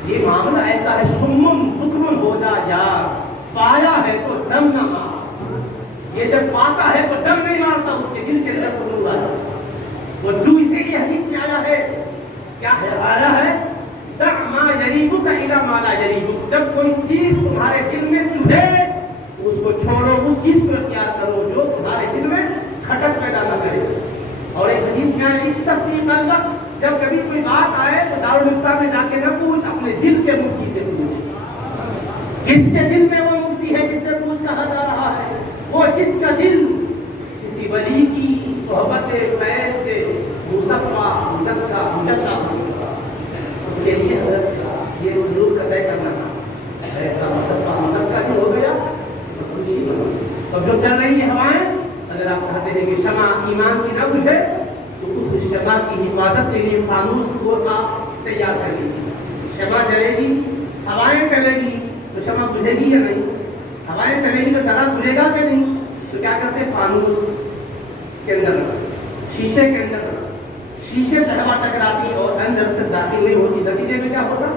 یہ معاملہ ایسا ہے سمم بکمن ہو جا یار، پایا ہے تو دم نہ مار، یہ جب پاتا ہے تو دم نہیں مارتا، اس کے دل کے اندر کو نور آتا ہے۔ وہ جو اسی لیے حدیث میں آیا ہے، کیا ہے آیا ہے دع ما یریبک الی ما لا یریبک، جب کوئی چیز تمہارے دل میں چبھے اس کو چھوڑو، اس چیز کو اختیار کرو جو تمہارے دل میں کھٹک پیدا نہ کرے۔ اور ایک حدیث میں آیا استفتی قلبک، جب کبھی کوئی بات آئے تو دارالفتہ میں جا کے نہ پوچھ، اپنے دل کے مفتی سے پوچھ، جس کے دل میں وہ مفتی ہے جس سے پوچھ کہا جا رہا ہے، وہ جس کا دل کسی ولی کی صحبت فیض سے مصفا مزکا مجدہ ہوگا، اس کے لیے حضرت کا یہ حضور کا طے کرنا تھا، ایسا مصفا مزکا ہی ہو گیا تو خوشی بنا۔ اب جو چل رہی ہے ہوائیں، اگر آپ چاہتے ہیں کہ شمع ایمان کی نہ بجھے تو اس شمع کی حفاظت کے لیے فانوس کو آپ تیار کر لیجیے۔ شمع جلے گی، ہوائیں چلے گی تو شمع بجھے گی یا نہیں؟ ہوائیں چلے گی تو چراغ بجھے گا کہ نہیں؟ تو کیا کرتے ہیں فانوس کے اندر شیشے کے اندر شیشے سے ہوا ٹکراتی اور اندر تک داخل نہیں ہوتی، نتیجے میں کیا ہوگا؟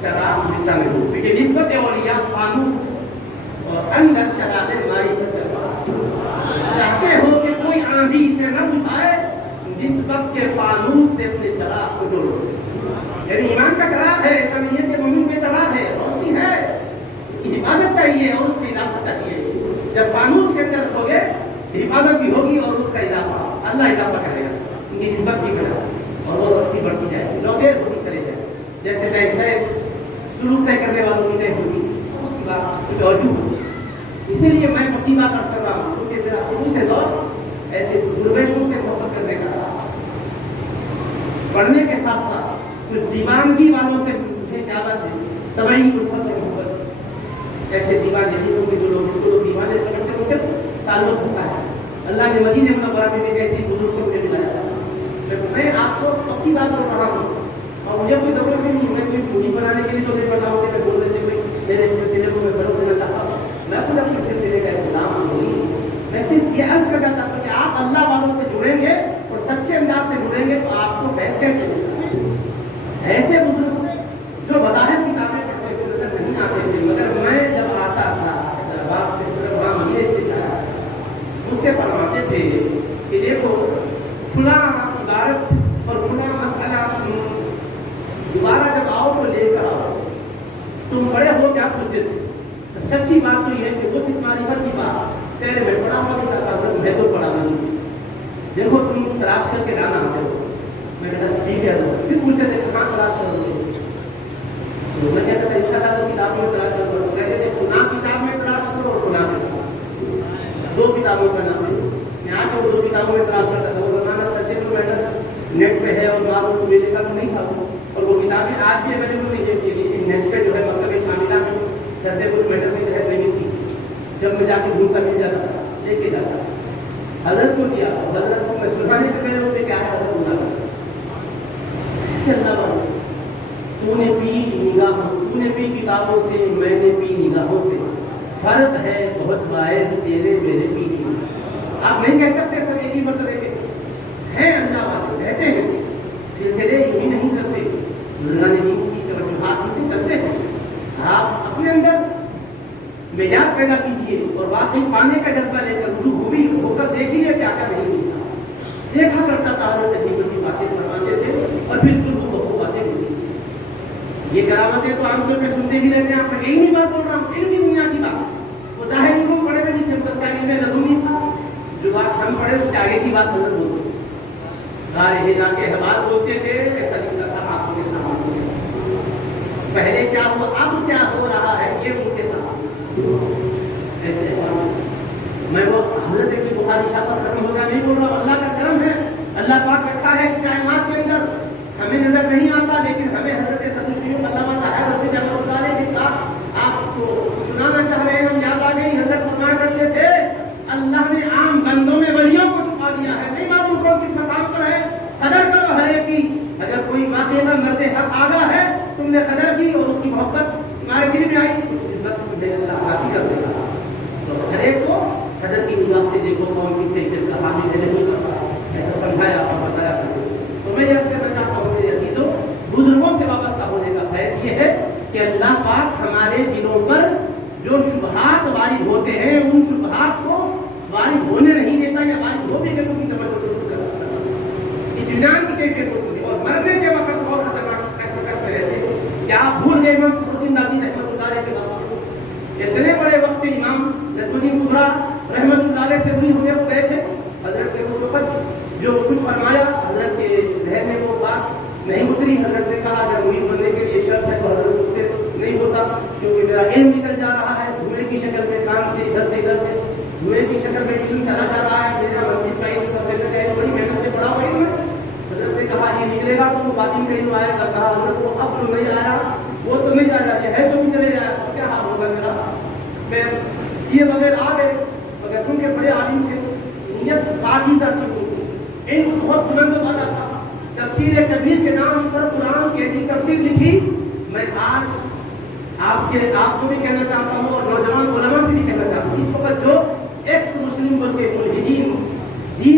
چراغ بجھتا نہیں ہو، کیونکہ نسبت اولیاء فانوس اور اندر چراغ معرفت چاہتے ہو کہ کوئی آندھی اسے نہ بجھائے، نسبت کے فانوس سے اپنے چراغ کو جوڑو. یعنی ایمان کا چراغ ہے، ایسا نہیں ہے کہ مومن میں چراغ ہے، روشنی ہے، اس کی حفاظت چاہیے اور اس کی اضافہ چاہیے. جب فانوس کے اندر ہوگے حفاظت بھی ہوگی اور اس کا اضافہ اللہ اضافہ کرے گا، ان کی نسبت کی کرے گا اور وہ روشنی بڑھتی جائے گی، لوگے ہوتی چلے جائے. جیسے طے سلوک طے کرنے والوں کی طے ہوگی، اس کی بات کچھ اور بھی ہوگی. اسی لیے میں پکی بات عرض کر رہا ہوں، کیونکہ میرا شروع سے ذوق ایسے درویشوں سے محبت کرنے کا رہا. پڑھنے کے ساتھ ساتھ کچھ دیوانگی والوں سے مجھے کیا بات ہے، طبعی الفت اور محبت. ایسے دیوان قسم کے جو لوگ جس کو دیوانے سمجھتے ہیں ان سے تعلق ہوتا ہے. اللہ نے مدینے منورہ میں بھی ایسی بزرگ سے مجھے ملایا. میں آپ کو پکی بات کر رہا ہوں اور مجھے کوئی ضرورت نہیں، میں کوئی پوری بنانے کے لیے تو نہیں پڑھا ہوں کہ میں بولنے سے کوئی میرے اس سلسلے کو میں ضرور دینا چاہتا ہوں. میں خود اپنے سلسلے کا غلام نہیں. میں صرف یہ عرض کرنا چاہتا ہوں کہ آپ اللہ والوں سے جڑیں گے اور سچے انداز سے جڑیں گے تو آپ کو فیض کیسے ملے گا. ایسے بزرگ جو بظاہر کتابیں پڑھتے ہوئے نظر نہیں آتے تھے، مگر میں جب آتا تھا دربار سے وہاں یہ استعمال مجھ سے فرماتے تھے کہ دیکھو فلاں عبارت اور فلاں مسئلہ دوبارہ جب آؤ تو لے کر آؤ. تم بڑے ہو کیا پوچھتے تھے؟ سچی بات تو یہ ہے کہ وہ کس معرفت کی بات پہلے میں پڑھا ہوا نہیں کرتا ہوں، میں تو پڑھا نہیں. دیکھو تم تلاش کر کے لانا ہو. میں کہتا ٹھیک ہے. پھر پوچھتے تھے کہاں تلاش کرو گے؟ تو میں کہتا تھا اس کا کتاب میں تلاش کرو. کہتے تھے فلاں کتاب میں تلاش کرو اور فلاں کتاب. دو کتابوں کا نام ہے. میں آ کے دو کتابوں میں تلاش کرتا تھا. وہ زمانہ سچے میٹر نیٹ پہ ہے اور معلوم کو ملے گا تو نہیں تھا. اور وہ کتابیں آج بھی اویلیبل نہیں دیتی ہے. نیٹ پہ جو ہے مکتبہ شاملہ میں سچے میٹر میں جو ہے نہیں تھی. جب میں جا کے ڈھونڈتا مل جاتا تھا لے کے جاتا تھا. حضرت کو کیا حضرت کو میں سنانے سے پہلے وہ کیا ہے حضرت اللہ تو نے پی نگاہوں سے، تو نے پی کتابوں سے، میں نے پی نگاہوں سے، فرق ہے بہت باعث تیرے میرے پی کی. آپ نہیں کہہ سکتے سب ایک ہی مرتبے کے ہیں. اللہ والے رہتے ہیں سلسلے یوں ہی نہیں چلتے. اللہ نے دین کی توجہات ہی سے چلتے ہیں. آپ اپنے اندر معیار پیدا کیجیے اور واقعی پانے کا جذبہ لے کر رجوع ہوئی ہو کر دیکھیے کیا کیا نہیں ملتا. دیکھا کرتا تھا حضرت عجیب عجیب باتیں فرماتے تھے اور پھر دل کو بہت باتیں ہوتی. یہ کرامتیں تو عام طور پہ سنتے ہی رہتے ہیں. آپ کو علمی بات بول رہا ہوں، علمی دنیا کی بات. وہ ظاہر علم پڑھے میں جس کا علم لدنی تھا، جو بات ہم پڑھے اس کے آگے کی بات نظر بولتے سارے ہلا کے حوال بولتے تھے. ایسا نہیں تھا آپ کے سامنے پہلے کیا ہوا اب کیا ہو رہا ہے یہ ان کے سامنے ایسے. میں وہ حضرت کی بخاری شاپت ختم ہوگا نہیں بول رہا. اللہ کا کرم ہے، اللہ پاک رکھا ہے اس کائنات کے اندر. ہمیں نظر نہیں آتا لیکن ہمیں حضرت سدوشیوں اللہ تعالیٰ حضرت جب اتارے کی بات آپ کو سنانا چاہ رہے ہیں. ہم یاد آ گئی حضرت فرمایا کرتے تھے اللہ نے عام بندوں میں ولیوں کو چھپا دیا ہے. نہیں معلوم کون کس مقام پر ہے. قدر کرو ہر ایک کی. اگر کوئی واقعہ مرد حق آگاہ ہے تم نے قدر کی اور اس کی محبت تمہارے دل میں آئی اس نسبت سے تمہیں اللہ عطا کر دے گا. تو ہر ایک کو قدر کی نگاہ سے دیکھو کون کس طریقے کا حامل ہے نہیں کرتا. ایسا سمجھایا اور بتایا کرتے. تو میں یہ کہنا چاہتا ہوں میرے عزیزوں، بزرگوں سے وابستہ ہونے کا فیض یہ ہے کہ اللہ پاک ہمارے دلوں پر جو شبہات وارد ہوتے ہیں ان شبہات کو وارد ہونے نہیں دیتا یا وارد ہو بھی گئے تو ان زبردست ضرور کرتا ہے. اطمینان کی کیفیت ہوتی ہے اور مرنے کے وقت اور خطرناک پہ رہتے ہیں. کیا آپ بھول گئے امام فخر الدین رازی رحمۃ اللہ علیہ کے بات؟ اتنے بڑے وقت امام نجم الدین کبریٰ رحمۃ اللہ علیہ سے ہوئی ہونے کو گئے تھے. حضرت نے اس وقت جو کچھ فرمایا حضرت کے ذہن میں وہ بات نہیں اتری. حضرت نے کہا اگر مرید بننے کے لیے شرط ہے تو حضرت اس سے نہیں ہوتا کیونکہ میرا علم نکل جا رہا ہے دھوئے کی شکل میں، کان سے ادھر سے دھوئے کی شکل میں علم چلا جا رہا ہے. میرا مسجد کا علم سب سے بڑی محنت سے پڑھا ہوا علم ہے. حضرت نے کہا یہ نکلے گا تو وہ باطن کا علم آئے گا. کہا حضرت وہ اب جو نہیں آیا وہ تو نہیں آ رہا، یہ ہے سو بھی چلے جائے تو کیا حال ہوگا میرا. میں یہ بغیر آ گئے مگر چونکہ بڑے عالم تھے نیت پاکیزہ تھی. علم بہت بلند و بالا تھا. تفسیر کبیر کے نام پر قرآن کی ایسی تفسیر لکھی. میں آج آپ کو بھی کہنا چاہتا ہوں اور نوجوان علماء سے بھی کہنا چاہتا ہوں اس وقت جو ایکس مسلم بلکہ ملحدین دین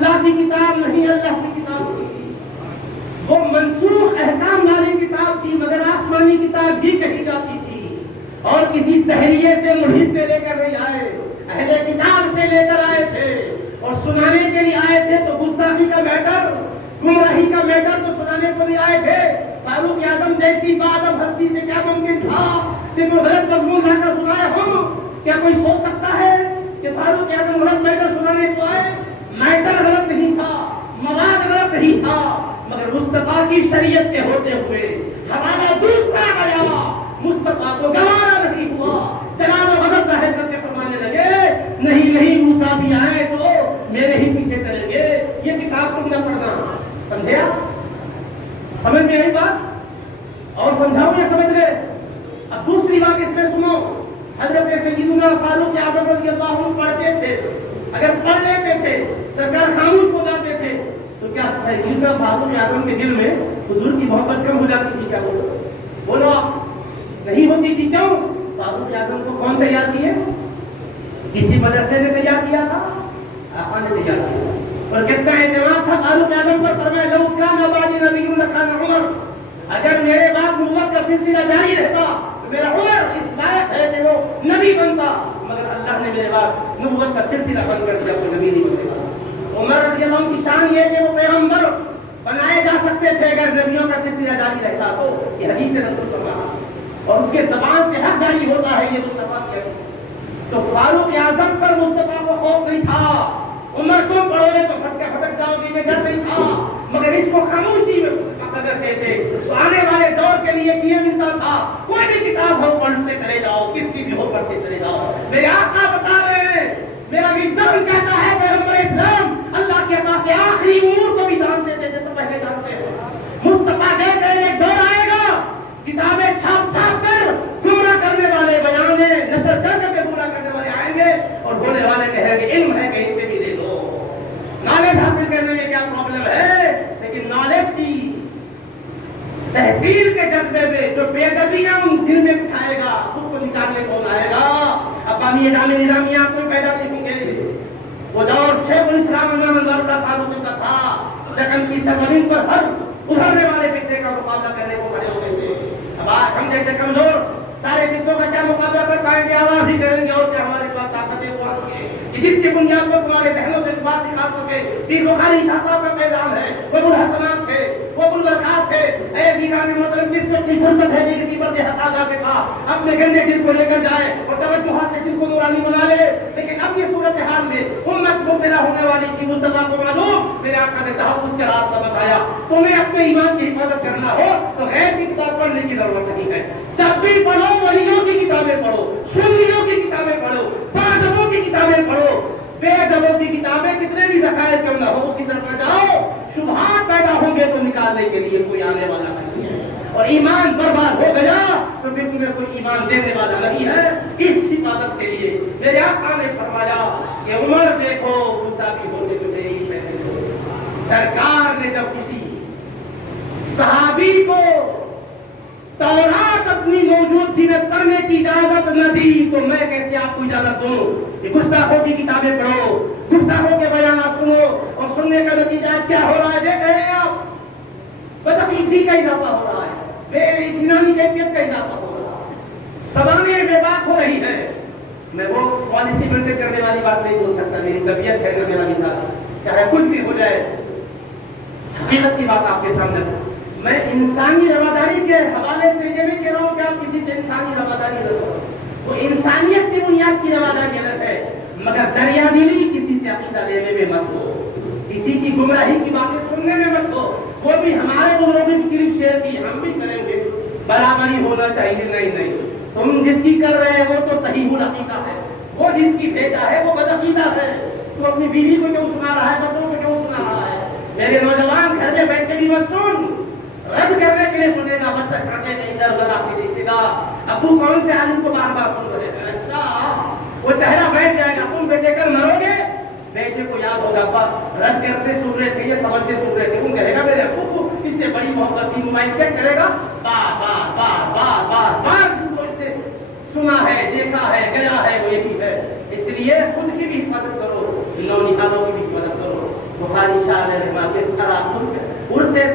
اللہ کی کتاب نہیں اللہ کی کتاب ہوتی تھی، وہ منسوخ احکام والی کتاب تھی مگر آسمانی کتاب بھی کہی جاتی تھی، اور کسی تحریے سے محیط سے لے کر نہیں آئے، اہل کتاب سے لے کر آئے تھے اور سنانے کے لیے آئے تھے، تو گستاخی کا میٹر، گمراہی کا میٹر تو سنانے کو نہیں آئے تھے۔ فاروق اعظم جیسی بات اب ہستی سے کیا ممکن تھا کہ کوئی غلط مضمون لا کر سنائے ہم؟ کیا کوئی سوچ سکتا ہے کہ فاروق اعظم غلط میٹر سنانے کو آئے؟ میٹر غلط نہیں تھا، مواد غلط نہیں تھا، مگر مصطفیٰ کی شریعت کے ہوتے ہوئے حوالہ دوسرا گیا، مصطفیٰ کو گوارا نہیں ہوا، چلا لو غضب ظاہر کر کے فرمانے لگے نہیں موسیٰ بھی آئے تو میرے ہی پیچھے چلیں گے، یہ کتاب تم نہ پڑھنا۔ سمجھے آپ؟ سمجھ میں آئی بات؟ اور سمجھاؤں یا سمجھ گئے؟ اب دوسری بات اس میں سنو، حضرت سیدنا فاروق اعظم رضی اللہ عنہ پڑھتے تھے، اگر پڑھ لیتے تھے سرکار خاموش ہو جاتے تھے تو کیا سیدنا فاروق اعظم کے دل میں حضور کی محبت کم ہو جاتی تھی؟ کیا بولو آپ؟ نہیں ہوتی تھی۔ کیوں؟ فاروق اعظم کو کون تیار کیے؟ کسی مدرسے نے تیار کیا تھا؟ آقا نے تیار کیا، اور کتنا اعتماد تھا فاروق اعظم پر، فرمایا لو کان بعدی نبی لکان عمر، اگر میرے بعد نبوت کا سلسلہ جاری رہتا تو میرا عمر اس لائق ہے کہ وہ نبی بنتا، مگر اللہ نے میرے بعد نبوت کا سلسلہ بند کر دیا، کوئی نبی نہیں بنے گا۔ عمر رضی اللہ عنہ کی شان یہ ہے کہ وہ پیغمبر بنائے جا سکتے تھے اگر نبیوں کا سلسلہ جاری رہتا، تو یہ حدیث رسول فرما اور اس کے زبان سے حق جاری ہوتا ہے، یہ مصطفیٰ کی حدیث۔ تو فاروق اعظم پر مصطفیٰ کو خوف نہیں تھا، عمر تم پڑھو گے تو بھٹک جاؤ گے، یہ ڈر نہیں تھا، مگر اس کو خاموشی میں قدر دیتے تو آنے والے دور کے لیے یہ ملتا تھا، کوئی بھی کتاب ہو پڑھتے چلے جاؤ، کس کی بھی ہو پڑھتے چلے جاؤ۔ میرے آقا بتا رہے ہیں، میرا بھی دم کہتا ہے پیغمبر اسلام اللہ کے پاس سے آخری امور کو بھی جانتے تھے جیسے پہلے جانتے ہو۔ مصطفیٰ کہتے ہیں ایک دور آئے گا کتابیں چھاپ چھاپ کر گمراہ کرنے والے بیانے نشر کر کے گمراہ کرنے والے آئیں گے، اور بولنے والے کہیں گے علم ہے کہیں سے بھی لے لو۔ نالج حاصل کرنے میں کیا پرابلم ہے؟ لیکن نالج کی تحصیل کے جذبے میں جو بے ادبیاں دل میں اٹھائے گا اس کو نکالنے کون آئے گا؟ اقامی جامع نظامیہ کوئی پیدا نہیں ہوں گے۔ وہ دور شیخ الاسلام امام اللہ فاروق کا تھا، دکن کی سرزمین پر ہر ابھرنے والے فتنے کا مقابلہ کرنے کو کھڑے ہوتے تھے۔ اب آج ہم جیسے کمزور سارے فتنوں کا کیا مقابلہ کر پائیں گے؟ آواز ہی کریں گے، اور کیا ہمارے پاس طاقتیں ہے کہ جس کی بنیاد پر تمہارے ذہنوں سے شبہات نکال سکے۔ پیر بخاری شاہ صاحب کا پیغام ہے، وہ الحسنات تھے، وہ البرکات تھے، اے عزیزان محترم جس کو اپنی فرصت ہے کہ کسی پر حق آگاہ کے پاس اپنے گندے دل کو لے کر جائے اور توجہات سے دل کو نورانی بنا لے۔ لیکن اب یہ صورتحال میں امت مبتلا ہونے والی تھی، مصطفیٰ کو معلوم، میرے آقا نے تحفظ کے راستہ بتایا، تمہیں اپنے ایمان کی حفاظت کرنا ہو تو غیر کی کتاب پڑھنے کی ضرورت نہیں ہے، جب بھی پڑھو ولیوں کی کتابیں پڑھو، سنیوں کی کتابیں پڑھو، باادبوں کی کتابیں پڑھو، بے ادبوں کی کتابیں کتنے بھی ذخائر کیوں نہ ہو اس کی طرف جاؤ، شبہات پیدا ہوں گے تو نکالنے کے لیے کوئی آنے والا نہیں ہے، اور ایمان برباد ہو گیا تو پھر تمہیں کوئی ایمان دینے والا نہیں ہے۔ اس حفاظت کے لیے میرے آقا نے فرمایا کہ عمر دیکھو موسیٰ بھی ہوتے تو میری ہی پہلے ہو۔ سرکار نے جب کسی صحابی کو تورات اپنی موجودگی میں پڑھنے کی اجازت نہ دی تو میں کیسے آپ کو اجازت دوں کہ گستاخوں کی کتابیں پڑھو، گستاخوں کے بیانات سنو، اور سننے کا نتیجہ کیا ہو رہا ہے دیکھ رہے ہیں آپ؟ بدعقیدگی کا اضافہ ہو رہا ہے، بے اطمینانی کیفیت کا اضافہ ہو رہا ہے، زبانیں بے باک ہو رہی ہے۔ میں وہ پالیسی مینٹین کرنے والی بات نہیں بول سکتا، میری طبیعت ہے میرا مزاج، چاہے کچھ بھی ہو جائے حقیقت کی بات آپ کے سامنے ہے۔ میں انسانی رواداری کے حوالے سے یہ بھی کہہ رہا ہوں کہ آپ کسی سے انسانی رواداری نہ کرو، وہ انسانیت کی بنیاد کی رواداری الگ ہے، مگر دریا دلی کسی سے عقیدہ لینے میں مت ہو، کسی کی گمراہی کی باتیں سننے میں مت ہو، وہ بھی ہمارے بزرگوں کی کلپ شیئر کی ہم بھی کریں گے، برابری ہونا چاہیے، نہیں تم جس کی کر رہے ہیں وہ تو صحیح العقیدہ ہے، وہ جس کی بھیجا ہے وہ بدعقیدہ ہے، تو اپنی بیوی کو کیوں سنا رہا ہے، بچوں کو کیوں سنا رہا ہے؟ میرے نوجوان گھر میں بیٹھ کے بھی مت سن، رد کرنے کے لیے سنے گا، بچہ کھاتے نہیں ادھر ادھر آپ کے دیکھے گا، ابو کون سے عالم کو بار بار سن رہے ہیں، اچھا وہ چہرہ بیٹھ جائے گا، تم بیٹے کر مرو گے، بیٹے کو یاد ہوگا ابا رد کرتے سن رہے تھے، یہ سمجھتے سن رہے تھے، وہ کہے گا میرے ابو کو اس سے بڑی محبت تھی، موبائل چیک کرے گا، بار بار بار بار بار بار جس کو سنا ہے، دیکھا ہے، گیا ہے وہ یہی ہے۔ اس لیے خود کی بھی حفاظت کرو، نونہالوں کی بھی حفاظت کرو۔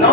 9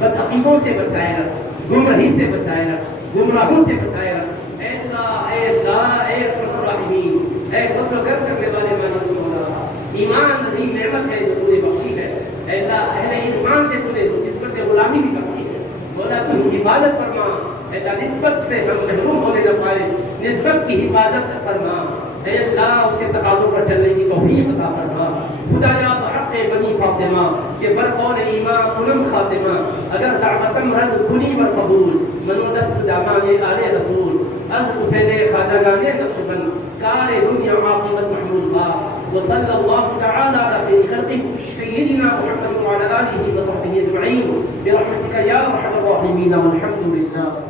بدعقیدوں سے بچائے رکھ، گمراہی سے بچائے رکھ، گمراہوں سے بچائے رکھ۔ اے اللہ، اے اللہ، اے ارحم الراحمین، اے فضل و کرم کرنے والے مالک مولا، ایمان عظیم نعمت ہے جو تو نے بخشی ہے۔ اے اللہ، اہل ایمان سے تو نے نسبت غلامی بھی کرتی ہے، مولا تو حفاظت فرما۔ اے اللہ، نسبت سے ہم محروم ہونے نہ پائے، نسبت کی حفاظت فرما۔ اے اللہ، اس کے تقاضوں پر چلنے کی توفیق عطا فرما۔ خدایا بحق بنی فاطمہ کہ برقول ایمان کنم خاتمہ، اگر دعوتم رد کنی و قبول، منو دست دامان آل رسول، از افیل خاجگان نقشبن، کار دنیا عاقبت محمود با، وصلی اللہ تعالی علی خیر خلقه سیدنا محمد وعلى آلہ وصحبہ اجمعین برحمتک یا ارحم الراحمین والحمد للہ۔